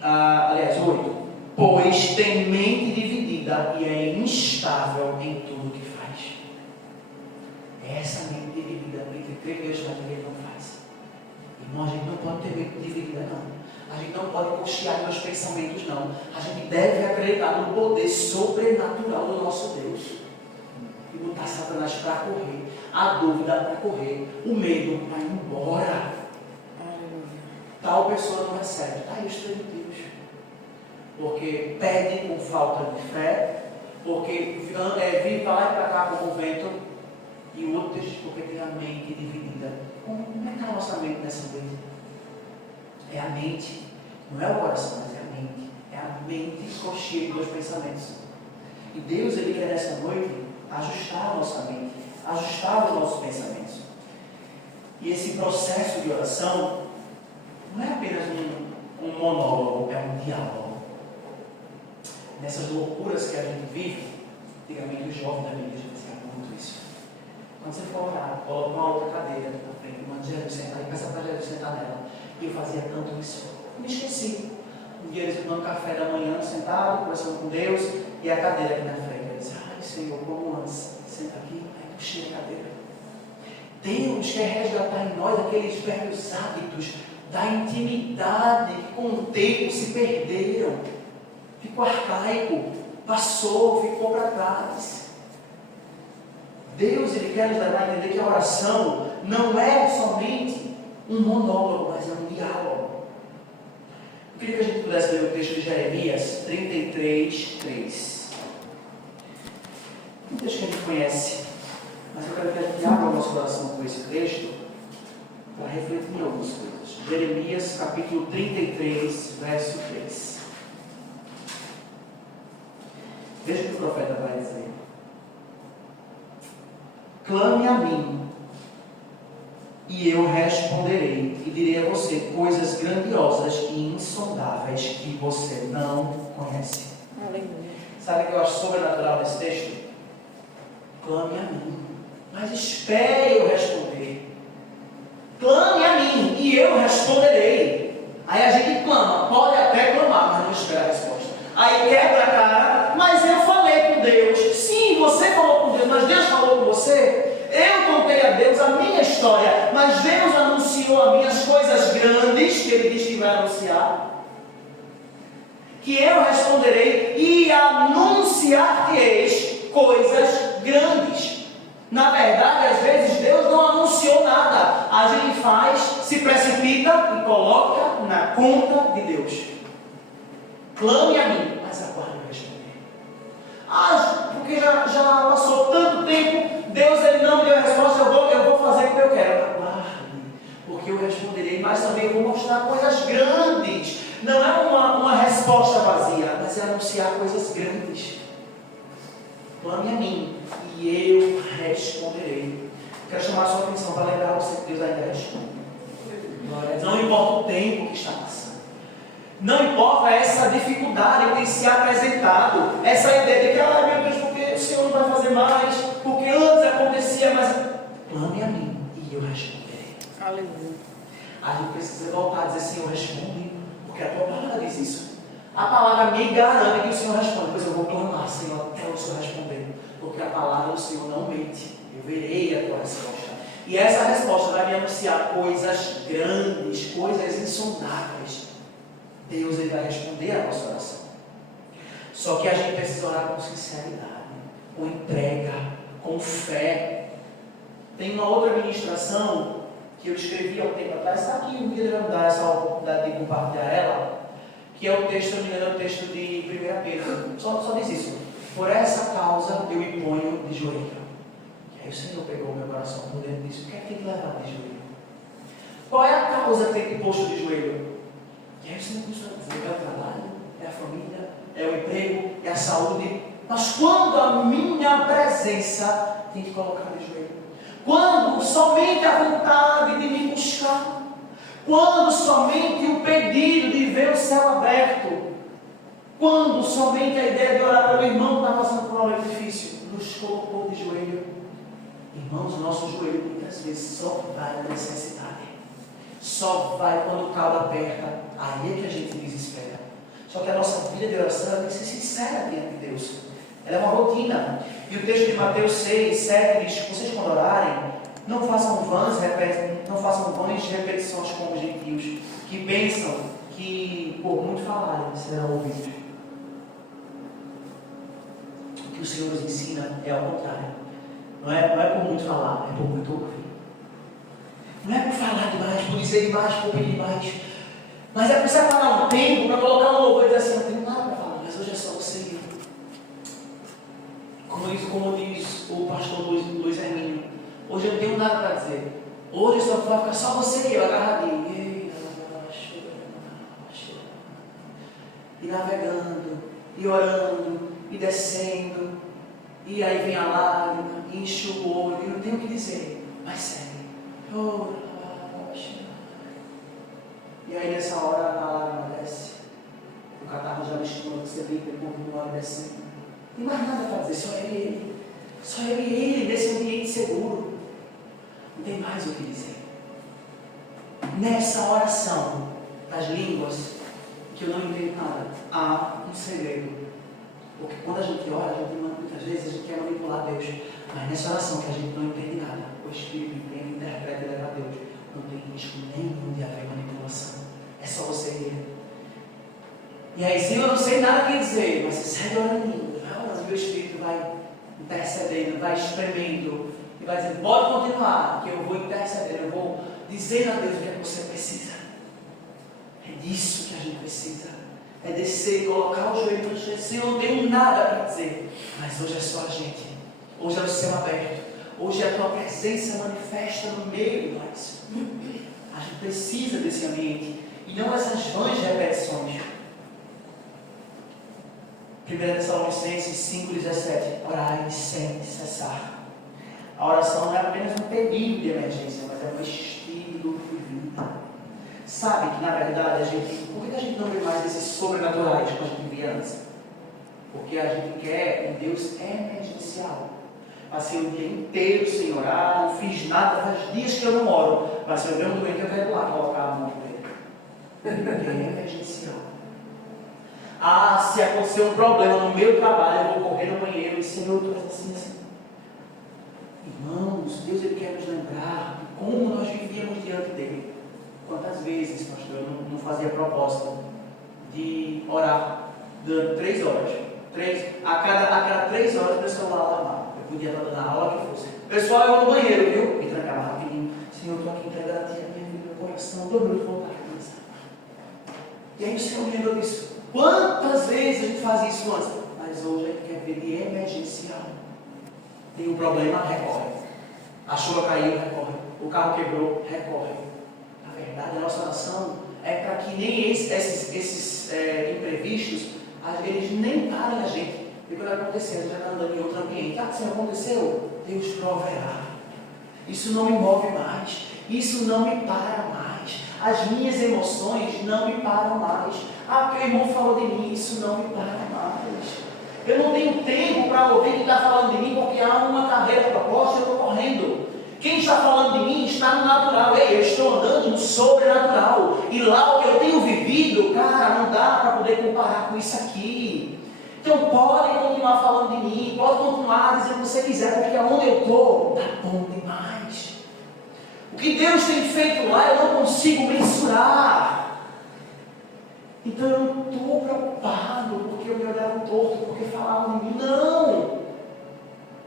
o 8, pois tem mente dividida e é instável em tudo que faz. É essa mente dividida entre crer em Deus, mas ele não faz. Irmão, a gente não pode ter mente dividida, não. A gente não pode cochear nos pensamentos, não. A gente deve acreditar no poder sobrenatural do nosso Deus. E botar Satanás para correr, a dúvida para correr, o medo para ir embora. Tal pessoa não recebe. Está aí o Espírito de Deus. Porque pede com falta de fé, porque vive lá e para cá como o vento, e outros porque tem a mente dividida. Como é que está a nossa mente nessa vida? É a mente, não é o coração, mas é a mente. É a mente cheia de dois pensamentos. E Deus, Ele quer nessa noite ajustar a nossa mente, ajustar os nossos pensamentos. E esse processo de oração não é apenas um monólogo, é um diálogo. Nessas loucuras que a gente vive, antigamente os jovens da minha igreja faziam muito isso. Quando você for orar, coloca uma outra cadeira na frente, manda Jesus sentar e peça para Jesus sentar nela. E eu fazia tanto isso, me esqueci. Um dia eles tomando café da manhã, sentado, conversando com Deus, e a cadeira aqui na frente. Eu disse, Senhor, como antes, senta aqui, aí puxei a cadeira. Deus quer resgatar em nós aqueles velhos hábitos da intimidade que com o tempo se perderam. Ficou arcaico, passou, ficou para trás. Deus, Ele quer nos levar a entender que a oração não é somente um monólogo, mas é um diálogo. queria que a gente pudesse ler o texto de Jeremias 33, 3. Um texto que a gente conhece, mas eu quero que a gente abra o nosso coração com esse texto para refletir em algumas coisas. Jeremias capítulo 33, verso 3. Veja o que o profeta vai dizer. Clame a mim, e eu responderei, e direi a você coisas grandiosas e insondáveis que você não conhece. Aleluia. Sabe o que eu acho sobrenatural nesse texto? Clame a mim, mas espere eu responder. Clame a mim, e eu responderei. Aí a gente clama, pode até clamar, mas não espera a resposta. Aí quebra a cara, mas eu falei com Deus. Sim, você falou com Deus, mas Deus falou com você. Eu contei a Deus a minha história, mas Deus anunciou a mim as coisas grandes que Ele diz que vai anunciar. Que eu responderei e anunciar-te-eis coisas grandes. Na verdade, às vezes Deus não anunciou nada. A gente faz, se precipita e coloca na conta de Deus. Clame a mim, mas aguarde eu responder. Porque já passou tanto tempo, Deus ele não me deu a resposta, eu vou fazer o que eu quero. Aguarde, porque eu responderei, mas também vou mostrar coisas grandes. Não é uma resposta vazia, mas é anunciar coisas grandes. Clame a mim, e eu responderei. Quero chamar a sua atenção para lembrar você que Deus ainda responde. Não importa o tempo que está passando. Não importa essa dificuldade que tem se apresentado. Essa ideia de que, meu Deus, porque o Senhor não vai fazer mais? Porque antes acontecia, mas... Clame a mim, e eu responderei. Aleluia. A gente precisa voltar a dizer, Senhor, responde. Porque a tua palavra diz isso. A palavra me garante que o Senhor responde. Pois eu vou clamar, Senhor, até o Senhor responder. Porque a palavra do Senhor não mente. Eu verei a tua resposta. E essa resposta vai me anunciar coisas grandes, coisas insondáveis. Deus ele vai responder a nossa oração. Só que a gente precisa orar com sinceridade, com entrega, com fé. Tem uma outra ministração que eu escrevi há um tempo atrás. Está aqui, um dia Deus vai me dar essa oportunidade de compartilhar ela. Que é o texto, eu me lembro, é o texto de 1 Pedro. Só diz isso. Por essa causa eu me ponho de joelho. E aí o Senhor pegou o meu coração por dentro disso. O que é que tem que levar de joelho? Qual é a causa que tem que posto de joelho? E aí o Senhor começou a dizer: é o trabalho, é a família, é o emprego, é a saúde. Mas quando a minha presença tem que colocar de joelho? Quando somente a vontade de me buscar? Quando somente o pedido de ver o céu aberto? Quando somente a ideia de orar pelo irmão que está passando por um momento difícil nos colocou de joelho? Irmãos, o nosso joelho muitas vezes só vai na necessidade. Só vai quando o calo aperta. Aí é que a gente desespera. Só que a nossa vida de oração tem que ser sincera diante de Deus. Ela é uma rotina. E o texto de Mateus 6, 7 diz: vocês quando orarem, não façam vãs repetições como os gentios, que pensam que por muito falarem serão ouvidos. O que o Senhor nos ensina é ao contrário. Não é por muito falar, é por muito ouvir. Não é por falar demais, por dizer demais, por pedir demais. Mas é por separar um tempo para colocar um louvor e dizer assim: não tenho nada para falar, mas hoje é só você e eu. Como diz o pastor Luiz Hermínio, hoje eu não tenho nada para dizer. Hoje só vai ficar só você e eu agarradinho. E navegando, e orando, e descendo. E aí vem a lágrima, e enche o olho, e não tem o que dizer, mas segue. E aí nessa hora a lágrima desce. O catarro já mexeu, você vê que ele continua descendo. Não tem mais nada para dizer, só ele e ele. Só ele e ele nesse ambiente seguro. Não tem mais o que dizer. Nessa oração das línguas, que eu não entendo nada, há um segredo. Porque quando a gente ora, muitas vezes a gente quer manipular Deus. Mas nessa oração que a gente não entende nada, o Espírito entende, interpreta e leva a Deus. Não tem risco nenhum de haver manipulação. É só você ir. E aí, Senhor, eu não sei nada o que dizer, mas você segue orando em mim. Mas o meu Espírito vai intercedendo, vai espremendo. E vai dizer: pode continuar, que eu vou interceder, eu vou dizer a Deus o que é que você precisa. É disso que a gente precisa. É descer, colocar o joelho no chão. Senhor, eu não tenho nada para dizer, mas hoje é só a gente. Hoje é o céu aberto. Hoje a tua presença manifesta no meio de nós. A gente precisa desse ambiente e não essas vãs repetições. 1 Tessalonicenses 5,17. Orai sem cessar. A oração não é apenas um pedido de emergência, mas é um estilo de vida. Sabe que na verdade por que a gente não vê mais esses sobrenaturais que a gente via antes? Porque a gente quer um Deus emergencial. Passei o dia inteiro sem orar, não fiz nada, faz dias que eu não oro. Mas se eu ver um doente, eu quero lá colocar a mão nele. Porque é emergencial. Se acontecer um problema no meu trabalho, eu vou correr no banheiro e Senhor, tu és assim. Irmãos, Deus ele quer nos lembrar de como nós vivíamos diante dele. Quantas vezes, pastor, eu não fazia propósito de orar durante 3 horas. A cada 3 horas o meu celular alarmava. Eu podia estar dando a aula que fosse. Pessoal, eu vou no banheiro, viu? Me trancava rapidinho. Senhor, eu estou aqui entregando a ti, a minha vida, meu coração, 2 minutos voltar a começar. E aí o Senhor me lembrou disso. Quantas vezes a gente fazia isso antes? Mas hoje a gente quer ver de emergencial. Tem um problema, recorre. A chuva caiu, recorre. O carro quebrou, recorre. Na verdade, a nossa oração é para que nem esses imprevistos, eles nem parem a gente. E quando acontecer, a gente já está andando em outro ambiente. Se aconteceu, Deus proverá. Isso não me move mais. Isso não me para mais. As minhas emoções não me param mais. Porque o irmão falou de mim, isso não me para mais. Eu não tenho tempo para ouvir quem está falando de mim, porque há uma carreira proposta e eu estou correndo. Quem está falando de mim está no natural. Eu estou andando no sobrenatural. E lá o que eu tenho vivido, cara, não dá para poder comparar com isso aqui. Então pode continuar falando de mim, pode continuar dizendo o que você quiser, porque aonde eu estou, está bom demais. O que Deus tem feito lá, eu não consigo mensurar. Então eu não estou preocupado porque eu me olharam torto, porque falavam de mim. Não!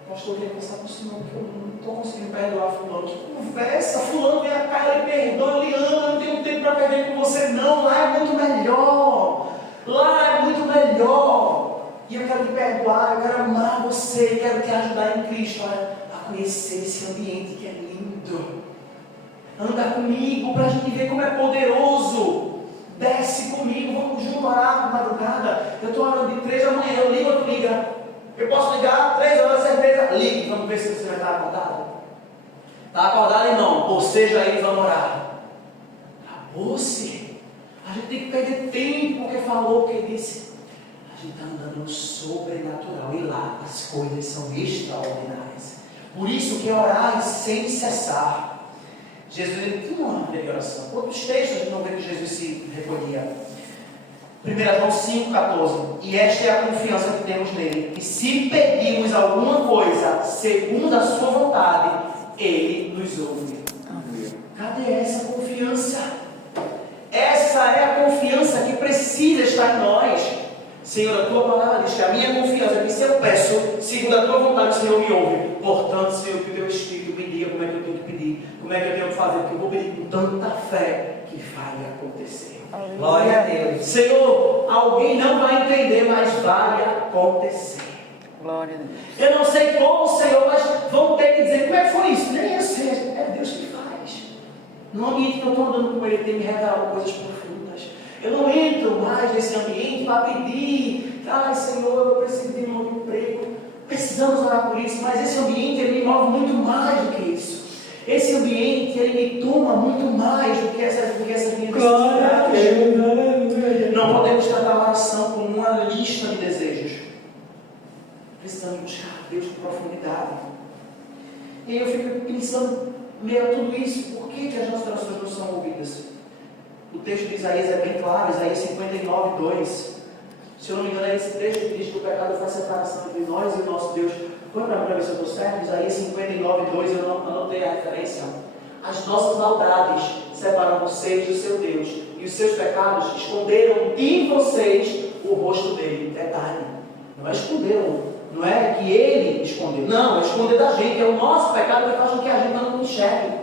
Pastor, eu queria conversar com o senhor, porque eu não estou conseguindo perdoar fulano. Que conversa, fulano vem cá, ele perdoa, ele ama, eu não tenho tempo para perder com você. Não, lá é muito melhor. Lá é muito melhor. E eu quero te perdoar, eu quero amar você, eu quero te ajudar em Cristo a conhecer esse ambiente que é lindo. Anda comigo para a gente ver como é poderoso. Desce comigo, vamos junto orar de madrugada. Eu estou orando de 3 da manhã, eu ligo ou tu liga? Eu posso ligar 3 horas, certeza? Ligue, vamos ver se você vai estar acordado. Está acordado, irmão? Ou seja, aí vamos orar. Acabou-se. A gente tem que perder tempo porque falou, porque disse. A gente está andando no sobrenatural e lá as coisas são extraordinárias. Por isso que é orar sem cessar. Jesus ele tinha uma vida de oração. Outros textos a gente não vê que Jesus se recolhia. 1 João 5,14. E esta é a confiança que temos nele. Que se pedirmos alguma coisa segundo a sua vontade, ele nos ouve. Cadê essa confiança? Essa é a confiança que precisa estar em nós. Senhor, a tua palavra diz que a minha confiança é que se eu peço segundo a tua vontade, o Senhor me ouve. Portanto, Senhor, que o teu Espírito me diga como é que eu tenho que pedir, como é que eu tenho que fazer, porque eu vou pedir com tanta fé que vai acontecer. Glória a Deus. Senhor, alguém não vai entender, mas vai acontecer. Glória a Deus. Eu não sei como, Senhor, mas vão ter que dizer como é que foi isso. Nem eu sei, é Deus que faz. No ambiente que eu estou andando com Ele, Ele tem me revelado coisas profundas. Eu não entro mais nesse ambiente para pedir, Senhor, eu preciso de um novo emprego. Precisamos orar por isso, mas esse ambiente ele me move muito mais do que isso. Esse ambiente ele me toma muito mais do que essas minhas necessidades. Não podemos tratar a oração como uma lista de desejos. Precisamos buscar Deus com profundidade. E eu fico pensando, meio a tudo isso, por que as nossas orações não são ouvidas? O texto de Isaías é bem claro, Isaías 59, 2. Se eu não me engano, esse texto diz que o pecado faz separação entre nós e o nosso Deus. Põe para mim para ver se eu estou certo. Isaías 59, 2, eu não anotei a referência. As nossas maldades separam vocês do seu Deus, e os seus pecados esconderam de vocês o rosto dele. Detalhe, não é esconderam, não é que ele escondeu, não, é esconder da gente. É o nosso pecado que faz com que a gente não enxergue.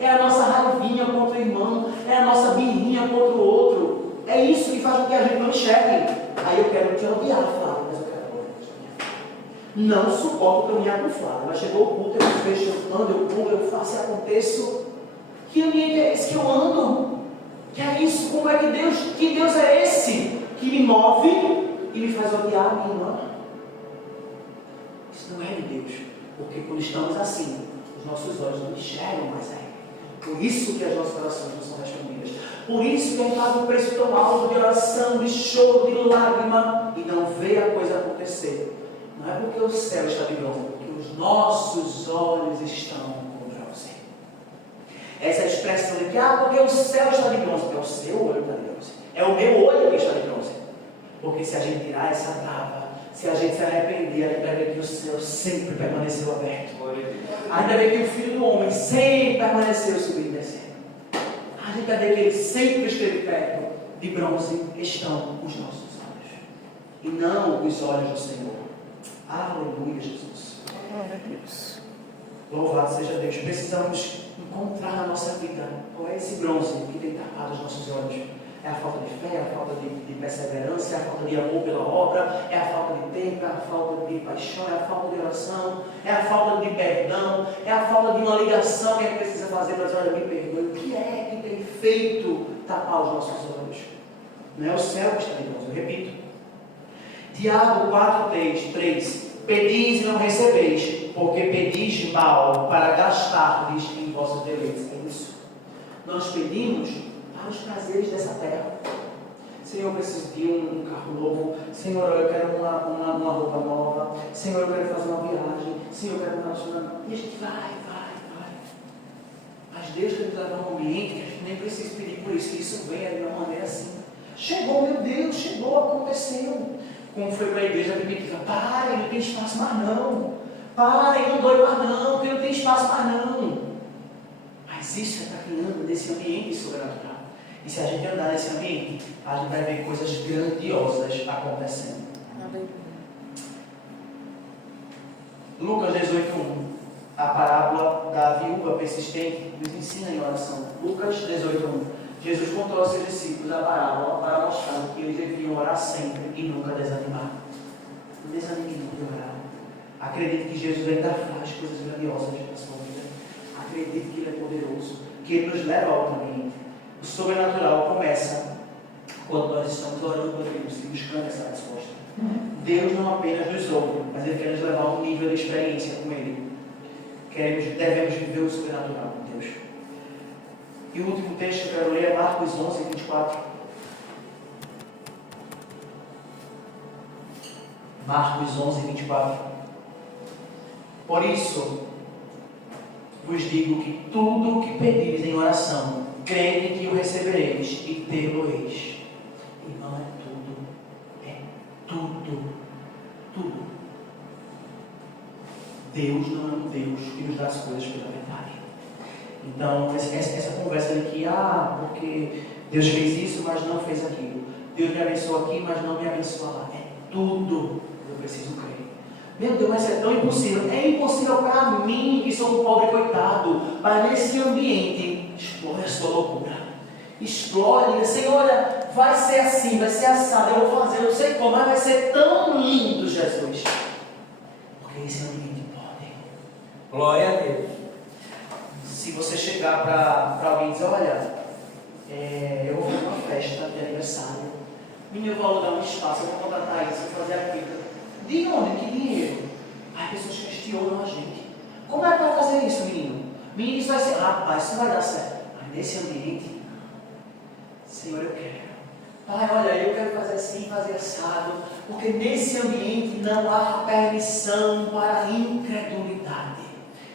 É a nossa raivinha contra o irmão, é a nossa birrinha contra o outro, É isso que faz com que a gente não enxergue. Aí eu quero te odiar, Flávio, mas eu quero não suporto caminhar com Flávio. Ela chegou ao culto, eu vejo, eu ando, eu pulo, eu faço e aconteço. Que ambiente é esse que eu ando? Que é isso? Como é que Deus é esse que me move e me faz odiar a minha irmã? Isso não é de Deus, porque quando estamos assim, os nossos olhos não enxergam mais a Ele. Por isso que as nossas orações não são respondidas. Por isso que a gente paga um preço tão alto de oração, de choro, de lágrima e não vê a coisa acontecer. Não é porque o céu está de bronze, é porque os nossos olhos estão com bronze. Essa expressão de que, porque o céu está de bronze, porque o seu olho está de bronze. É o meu olho que está de bronze. Porque se a gente tirar essa trava, se a gente se arrepender, a gente vai ver que o céu sempre permaneceu aberto. A gente vai ver que o Filho do Homem sempre permaneceu subindo e descendo. A gente vai ver que Ele sempre esteve perto. De bronze estão os nossos olhos. E não os olhos do Senhor. Aleluia, Jesus. Louvado seja Deus. Precisamos encontrar na nossa vida qual é esse bronze que tem tapado os nossos olhos. É a falta de fé, é a falta de perseverança, é a falta de amor pela obra, é a falta de tempo, é a falta de paixão, é a falta de oração, é a falta de perdão, é a falta de uma ligação que a gente precisa fazer para dizer, olha, me perdoe. O que é que tem feito tapar os nossos olhos? Não é o céu que está em nós, eu repito. Tiago 4:3 pedis e não recebeis, porque pedis mal para gastardes em vossos deleites. É isso. Nós pedimos para os prazeres dessa terra. Senhor, eu preciso de um carro novo. Senhor, eu quero uma roupa nova. Senhor, eu quero fazer uma viagem. Senhor, eu quero um relacionamento. E a gente vai. Mas Deus quer nos levar um ambiente que a gente nem precisa pedir por isso, que isso venha de uma maneira assim. Chegou, meu Deus, chegou, aconteceu. Como foi para a igreja primitiva, parem, não tem espaço mais não. Parem, não dói mais não, porque não tem espaço mais não. Mas isso é para quem anda nesse ambiente sobrenatural. E se a gente andar nesse ambiente, a gente vai ver coisas grandiosas acontecendo. Lucas 18:1. A parábola da viúva persistente nos ensina em oração. Lucas 18:1. Jesus contou aos seus discípulos a parábola para mostrar que eles deviam orar sempre e nunca desanimar. Não desanime nunca de orar. Acredite que Jesus ainda faz coisas grandiosas na sua vida. Acredite que Ele é poderoso, que Ele nos leva ao caminho. O sobrenatural começa quando nós estamos orando a Deus e buscando essa resposta. Deus não apenas nos ouve, mas Ele quer nos levar a um nível de experiência com Ele. Devemos viver o sobrenatural com Deus. E o último texto que eu quero ler é Marcos 11:24. Marcos 11:24. Por isso, vos digo que tudo o que pedires em oração, crede que o recebereis e tê-lo-eis. E não é tudo, é tudo. Tudo. Deus não é um Deus que nos dá as coisas pela metade. Então, essa conversa de que, porque Deus fez isso, mas não fez aquilo. Deus me abençoou aqui, mas não me abençoa lá. É tudo que eu preciso crer. Meu Deus, mas é tão impossível. É impossível para mim, que sou um pobre coitado. Mas nesse ambiente, explore a sua loucura. Explore, Senhor, olha, vai ser assim, vai ser assado, eu vou fazer, eu não sei como, mas vai ser tão lindo, Jesus. Porque esse ambiente pode. Glória a Deus. Se você chegar para alguém e dizer, olha, eu vou fazer uma festa de aniversário, menino, eu vou alugar um espaço, eu vou contratar isso, vou fazer aquilo. De onde? Que dinheiro? As pessoas questionam a gente. Como é que vai fazer isso, menino? Menino, isso vai ser, rapaz, isso vai dar certo. Mas nesse ambiente, Senhor, eu quero. Pai, olha, eu quero fazer assim, fazer assado, porque nesse ambiente não há permissão para a incredulidade.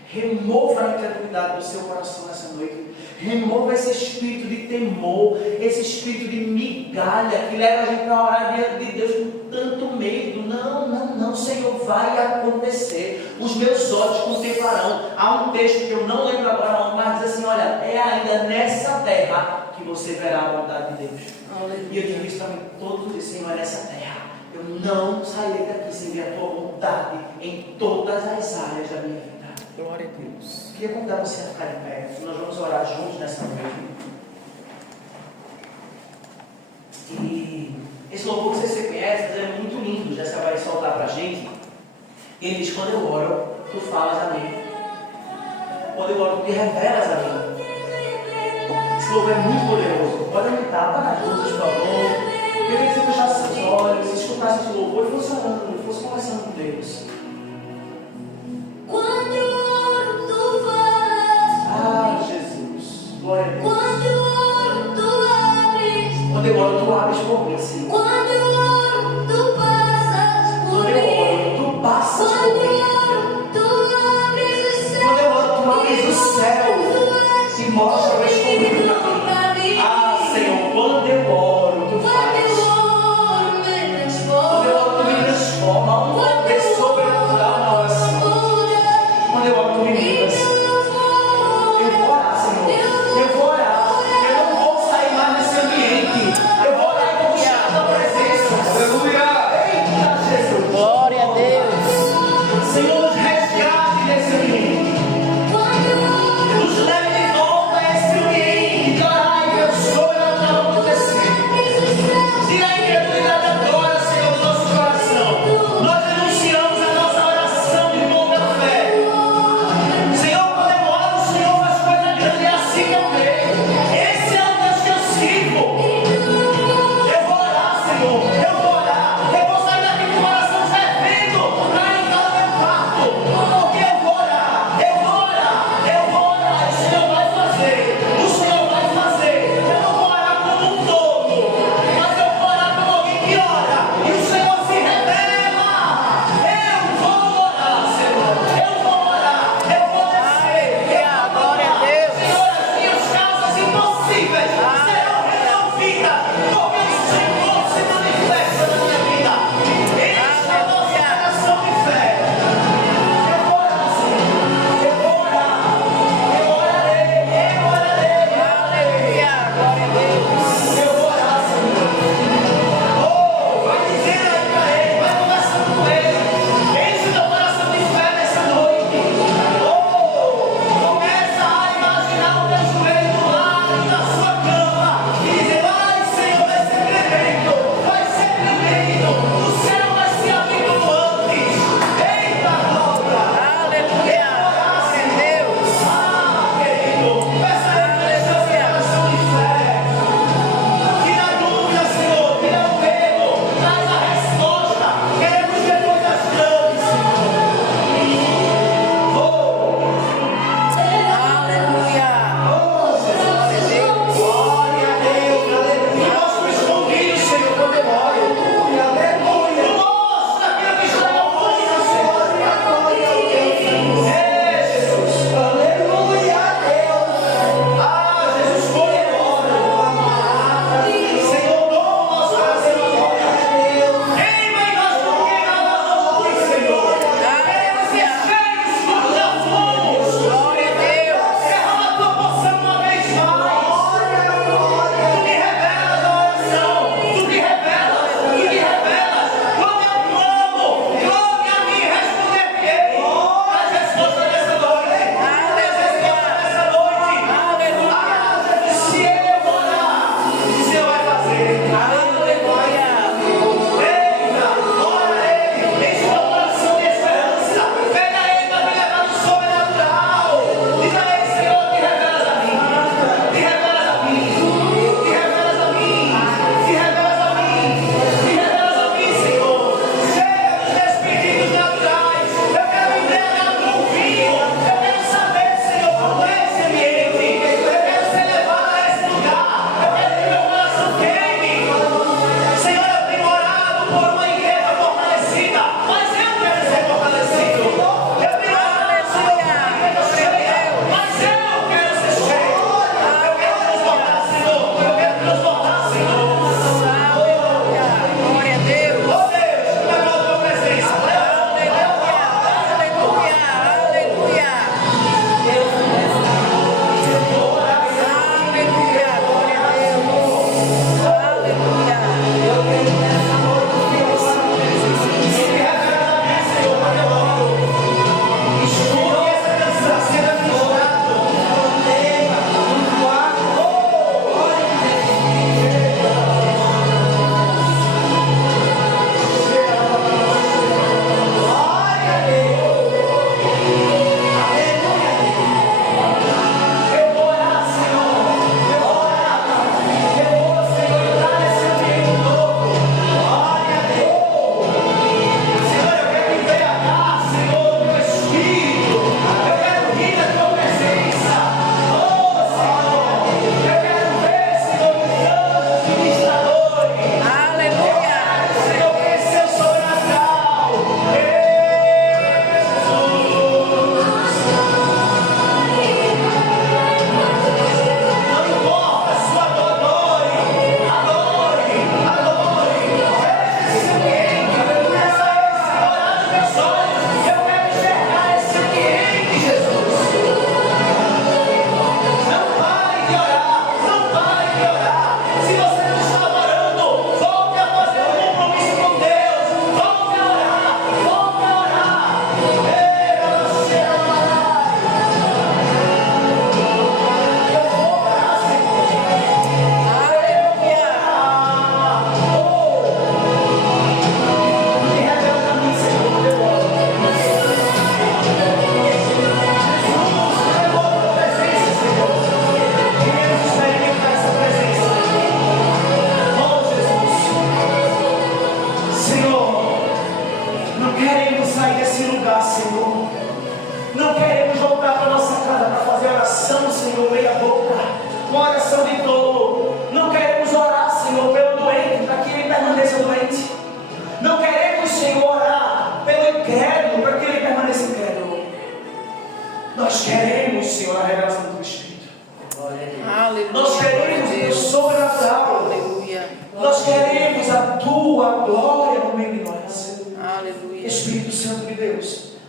Remova a incredulidade do seu coração nessa noite. Remova esse espírito de temor, esse espírito de migalha que leva a gente para orar diante de Deus com tanto medo. Não, Senhor, vai acontecer. Os meus olhos contemplarão. Há um texto que eu não lembro agora, mas diz assim, olha, é ainda nessa terra que você verá a bondade de Deus. E eu digo isso para mim todos os dias, Senhor, é nessa terra. Eu não sairei daqui sem ver a tua bondade em todas as áreas da minha vida. Glória a Deus. Queria convidar você a ficar em pé. Nós vamos orar juntos nessa noite. E Esse louvor que você conhece, mas é muito lindo. Jéssica vai soltar pra gente. Ele diz: quando eu oro, tu falas a mim. Quando eu oro, tu te revelas a mim. Esse louvor é muito poderoso. Pode aumentar, apaga as luzes, por favor. Eu queria que você fechasse seus olhos, escutasse esse louvor e fosse orando, fosse conversando com Deus. Quando eu oro, tu falas. Ah, Jesus. Glória a Deus. Quando eu oro, tu abres. Quando eu oro, tu abres por mim, Senhor. Quando eu oro, tu passas por Quando eu mim. oro, tu passas por Quando mim. eu oro, tu abres o céu. Quando eu oro, tu abres o céu e mostra o escondido pra mim. Ah, Senhor, quando eu oro, tu faz. Quando eu oro, tu me transforma. Um poder sobrenatural na oração. Quando eu oro, tu me livras. Eu vou orar, Senhor. Eu vou orar. Eu não vou sair mais desse ambiente. Eu vou orar e buscar a tua presença.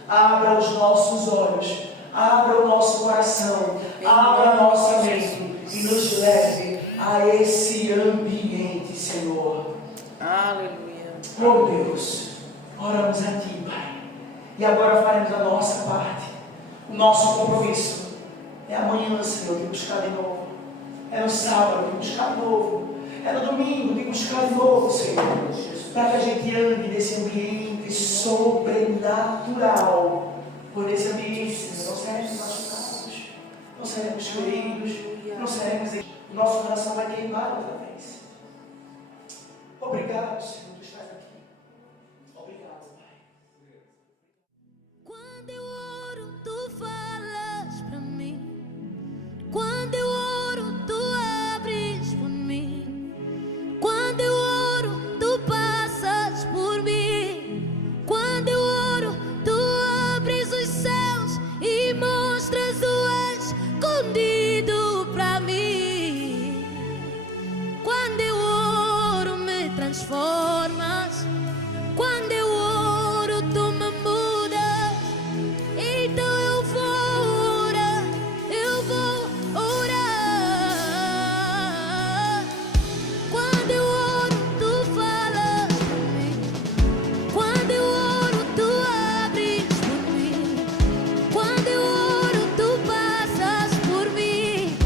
abra os nossos olhos, abra o nosso coração, abra a nossa mente e nos leve a esse ambiente, Senhor. Aleluia. Oh Deus, oramos a Ti, Pai. E agora faremos a nossa parte. O nosso compromisso é amanhã, Senhor, de buscar de novo. É no sábado, de buscar de novo. É no domingo, de buscar de novo, Senhor. Para que a gente ande nesse ambiente sobrenatural. Por esse ambiente, Senhor, não seremos machucados, não seremos feridos, não seremos... O nosso coração vai queimar outra vez. Obrigado, Senhor, por estar aqui. Obrigado, Pai. Quando eu oro, tu falas pra mim. Quando eu oro, tu abres por mim. Quando eu oro, tu passas por mim. Quando eu oro, tu abres os céus e mostras o escondido pra mim. Quando eu oro, me transformas. Quando eu oro, tu me mudas. Então eu vou orar, eu vou orar. Quando eu oro, tu falas por mim. Quando eu oro, tu abres por mim. Quando eu oro, tu passas por mim.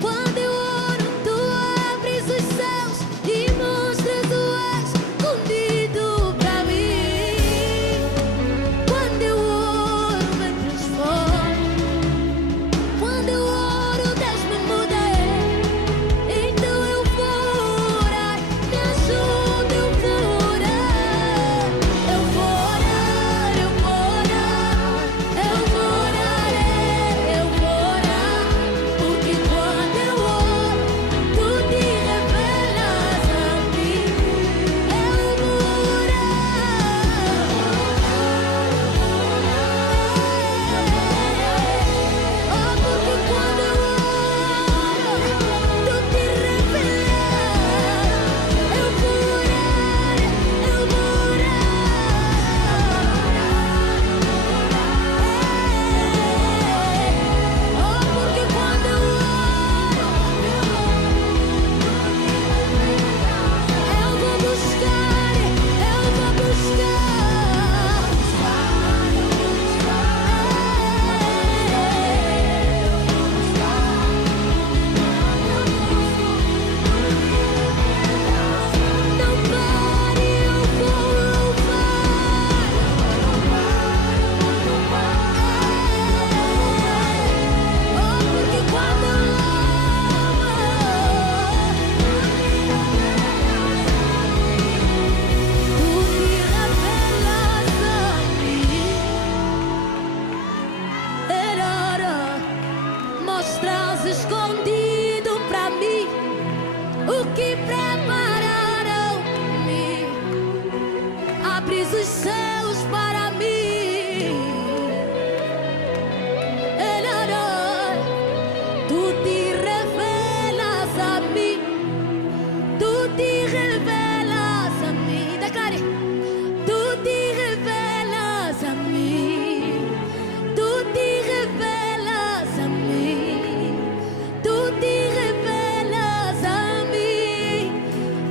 Quando eu oro, tu abres os céus e mostras o escondido pra mim. Quando eu oro, me transformo. Quando eu oro, Deus me muda. Então eu vou orar, me ajuda, eu vou orar. Eu vou orar, eu vou orar. Eu vou orar, eu vou orar. Porque quando eu oro, tu te revelas a mim. Eu vou orar. Oh, porque quando eu oro, tu te revelas. Eu vou orar, eu vou orar. Oh, porque quando eu oro, eu vou buscar, eu vou Não pare, eu vou louvar. Oh, porque quando eu louvo, tu te revelas a mim. Erora, mostras escondido pra mim o que prepararam me. Abres os céus para mim. Erora, tu te revelas a mim. Tu te revelas a mim. Declare. Tu te revelas a mim. Tu te revelas a mim. Tu te revelas a mim.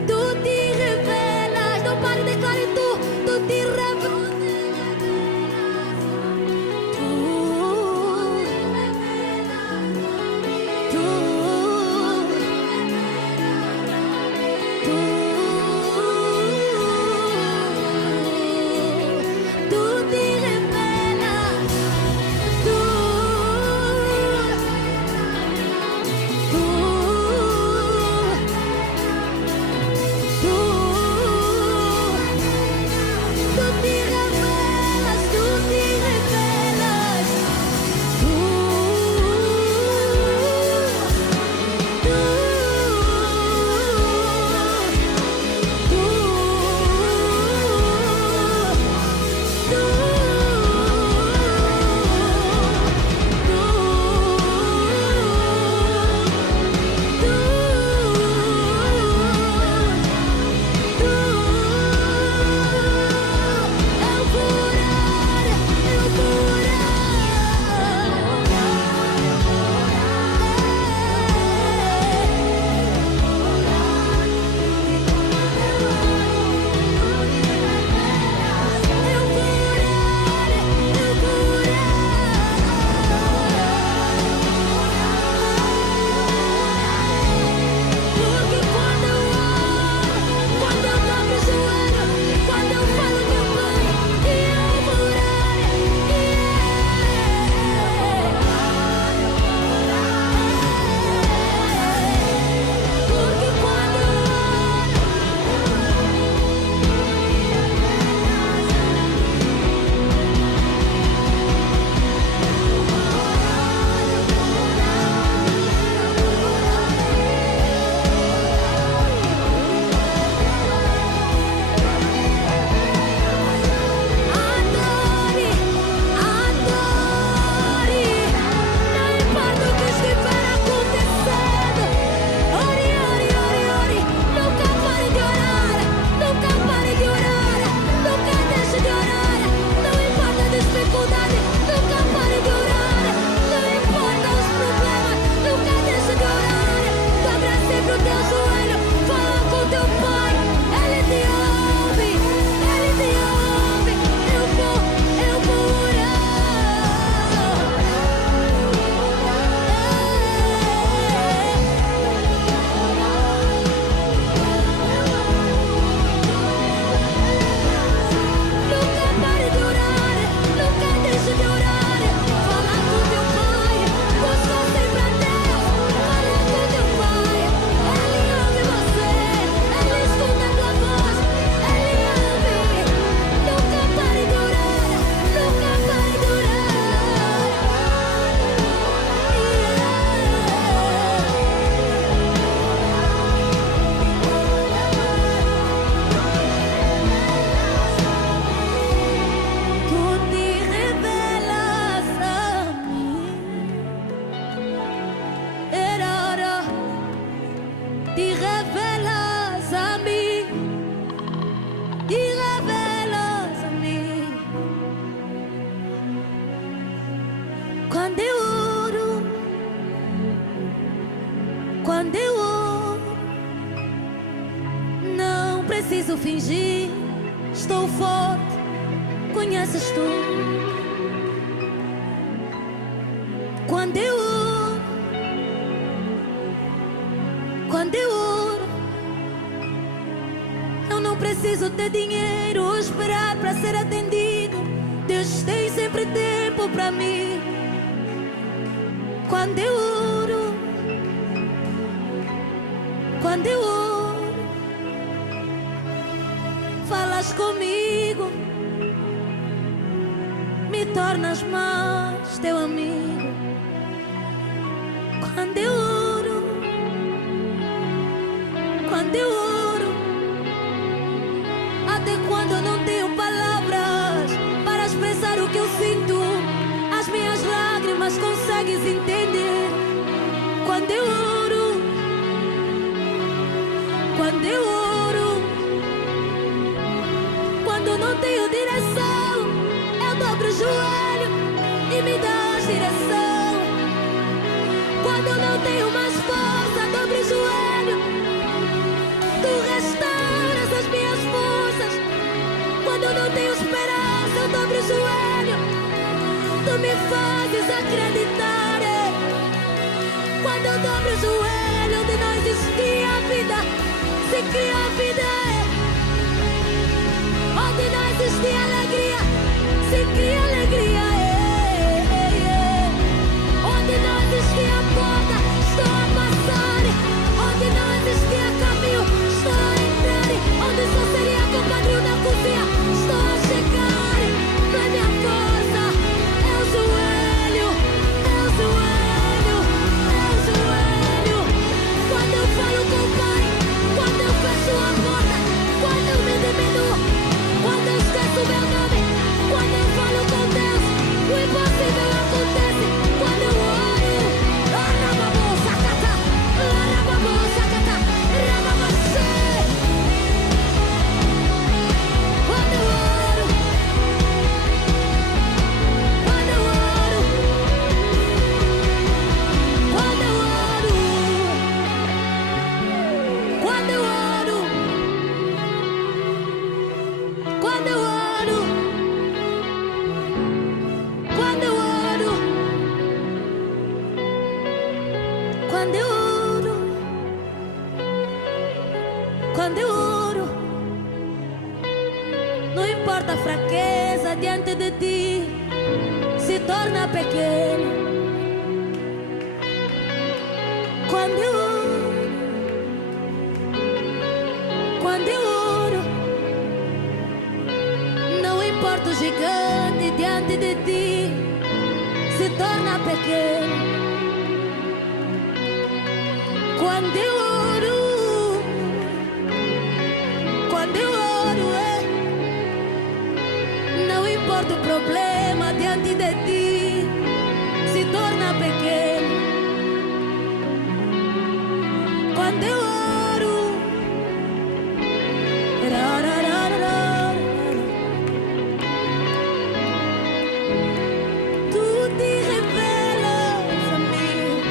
Tu te revelas. Não pare, declare tu. Tu te revelas. te revelas a mim, te revelas a mim. Quando eu oro, quando eu oro, não preciso fingir, estou forte, conheces tu. Quando eu oro, quando eu oro, eu não preciso ter dinheiro ou esperar para ser atendido. Deus tem sempre tempo para mim. Quando eu oro, quando eu oro, falas comigo, me tornas mais teu amigo. Quando eu oro, quando eu oro, até quando eu não tenho palavras para expressar o que eu sinto, as minhas lágrimas consegues entender. Quando eu oro, quando eu oro, quando não tenho direção, eu dobro o joelho e me dás direção. Quando não tenho mais força, dobro o joelho, tu restauras as minhas forças. Quando não tenho esperança, eu dobro o joelho, tu me fazes acreditar. Quando eu dobro o joelho, onde não existia vida, se cria vida. Onde não existia alegria, se cria alegria. Onde não existia porta, estou a passar. Onde não existia caminho, estou a entrar. Onde só seria compadrio na cozinha, estou a chegar. Não é minha força, é o joelho, é o joelho, é o joelho. Quando eu falo com o Pai, quando eu fecho a porta, quando eu me diminuo, quando eu esqueço meu nome, quando eu falo com Deus, o impossível acontece. Quando eu oro, arababosa cata, rababacê. Quando eu oro, quando eu oro, quando eu oro, quando eu oro, quando eu oro, quando eu oro, quando eu oro, quando eu oro, não importa a fraqueza diante de ti, se torna pequena. Quando eu oro, quando eu oro, não importa o gigante diante de ti, se torna pequeno. Quando eu oro, quando eu oro, não importa o problema diante de ti, se torna pequeno. Quando eu oro, tu te revelas a mim,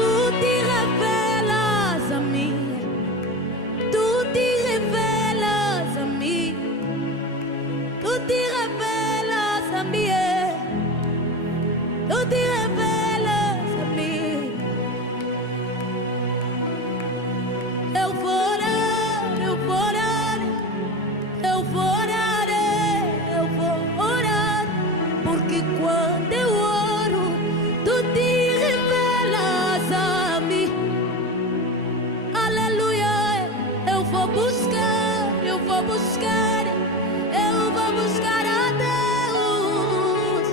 tu te revelas a mim, tu te revelas a mim, tu te revelas a mim, tu te revelas a mim. Eu vou orar, eu vou orar, eu vou orar, eu vou orar, porque quando eu oro, tu te revelas a mim. Aleluia, eu vou buscar, eu vou buscar, eu vou buscar a Deus,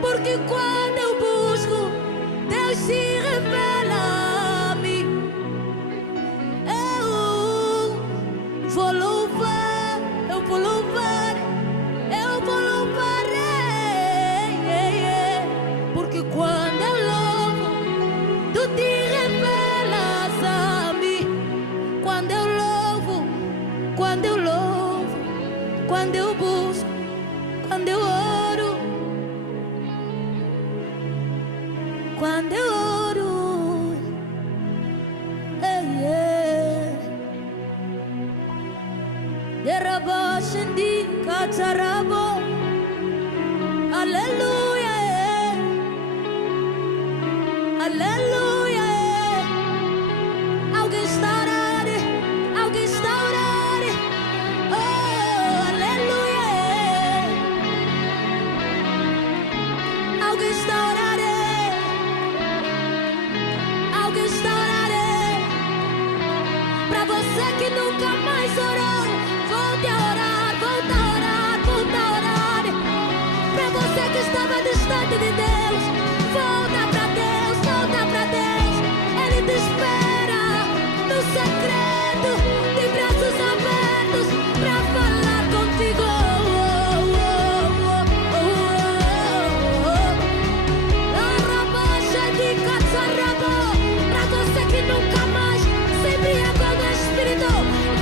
porque quando eu busco, Deus se revela a mim. Eu vou louvar, eu vou louvar, eu vou louvar, porque quando eu louvo, tu te revelas a mim. scendi cazzarabo. Alleluia, alleluia. Alguém está orando, alguém está orando. Oh, alleluia. Alguém está orando, alguém está orando. Pra você que nunca mais orou, volte a orar, volte a orar, volte a orar. Pra você que estava distante de Deus, volta pra Deus, volta pra Deus. Ele te espera no secreto, de braços abertos, pra falar contigo. Arrabacha de caçarrabo. Pra você que nunca mais se embriagou no Espírito,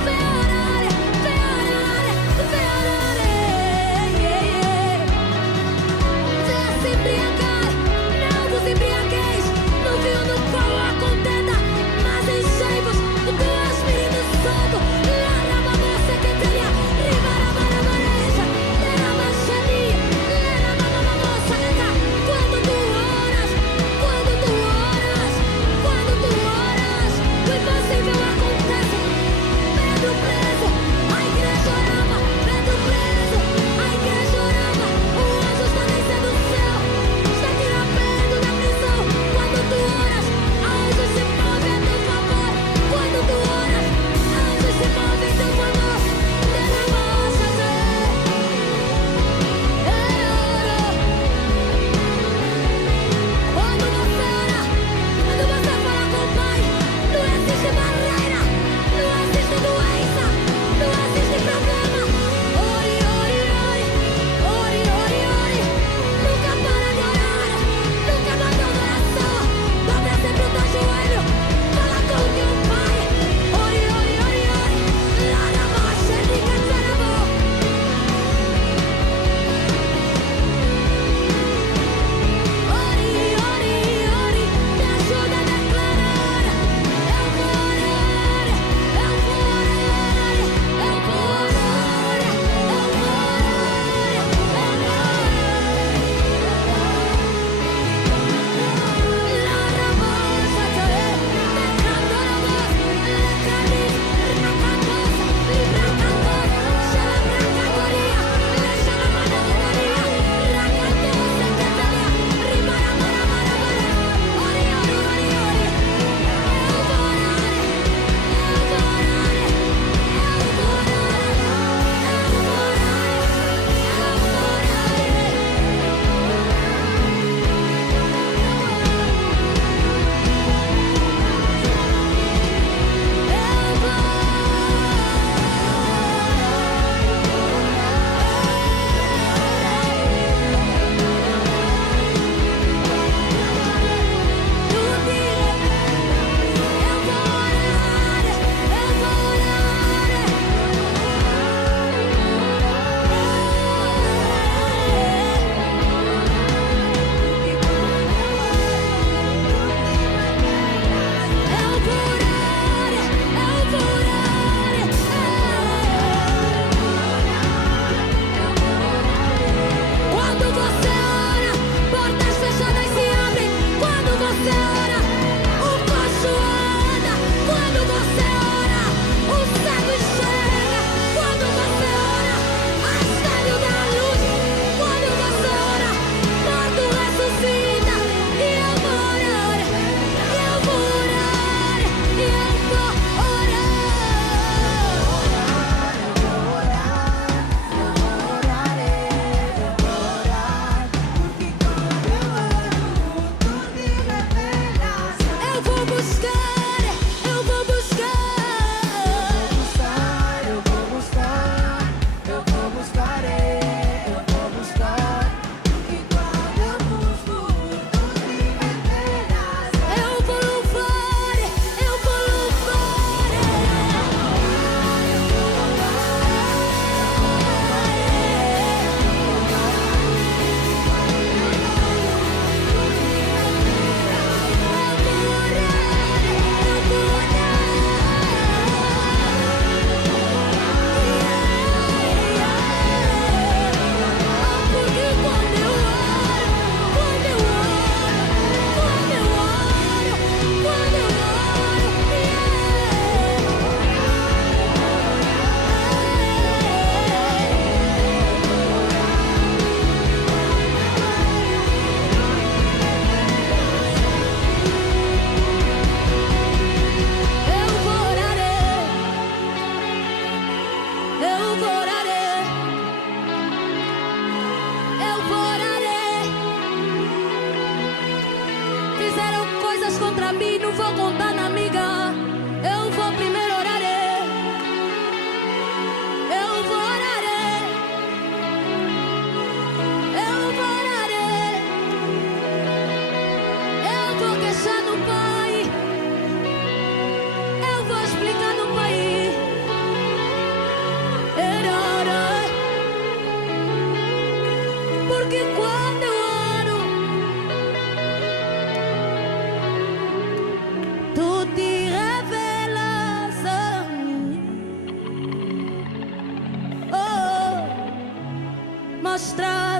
vem orar, vem orar, vem orar. Venha se embriagar.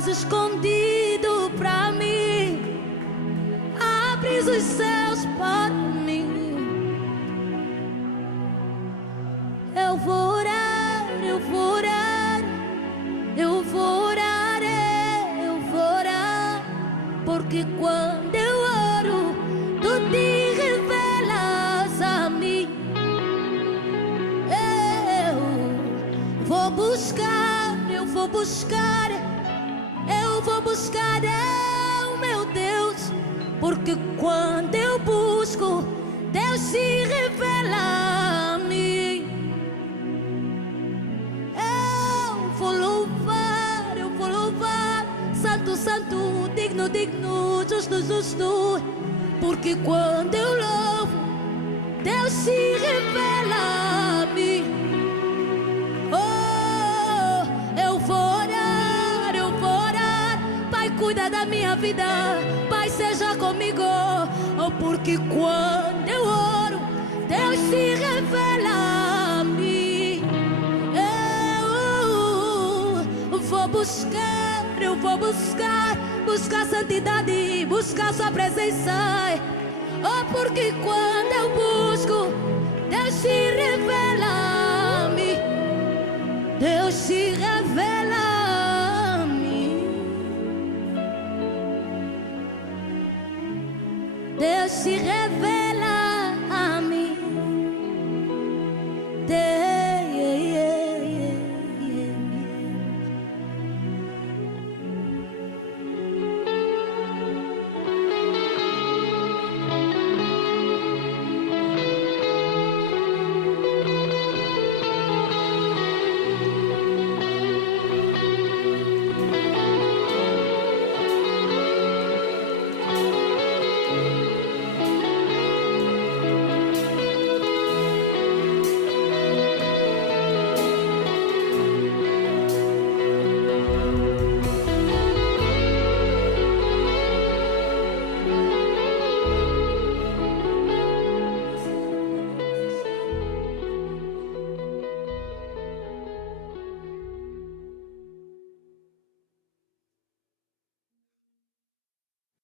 estás escondido pra mim, abres os céus para mim. Eu vou orar, eu vou orar, eu vou orar, eu vou orar, porque quando eu oro, tu te revelas a mim. Eu vou buscar, eu vou buscar, eu vou buscar, meu Deus, porque quando eu busco, Deus se revela a mim. Eu vou louvar, santo, santo, digno, digno, justo, justo, porque quando eu louvo, Deus se revela a mim. Oh, eu vou orar, Pai, cuida da minha vida, Pai, seja comigo, oh, porque quando eu oro, Deus se revela a mim. Eu vou buscar santidade, buscar sua presença, oh, porque quando eu busco,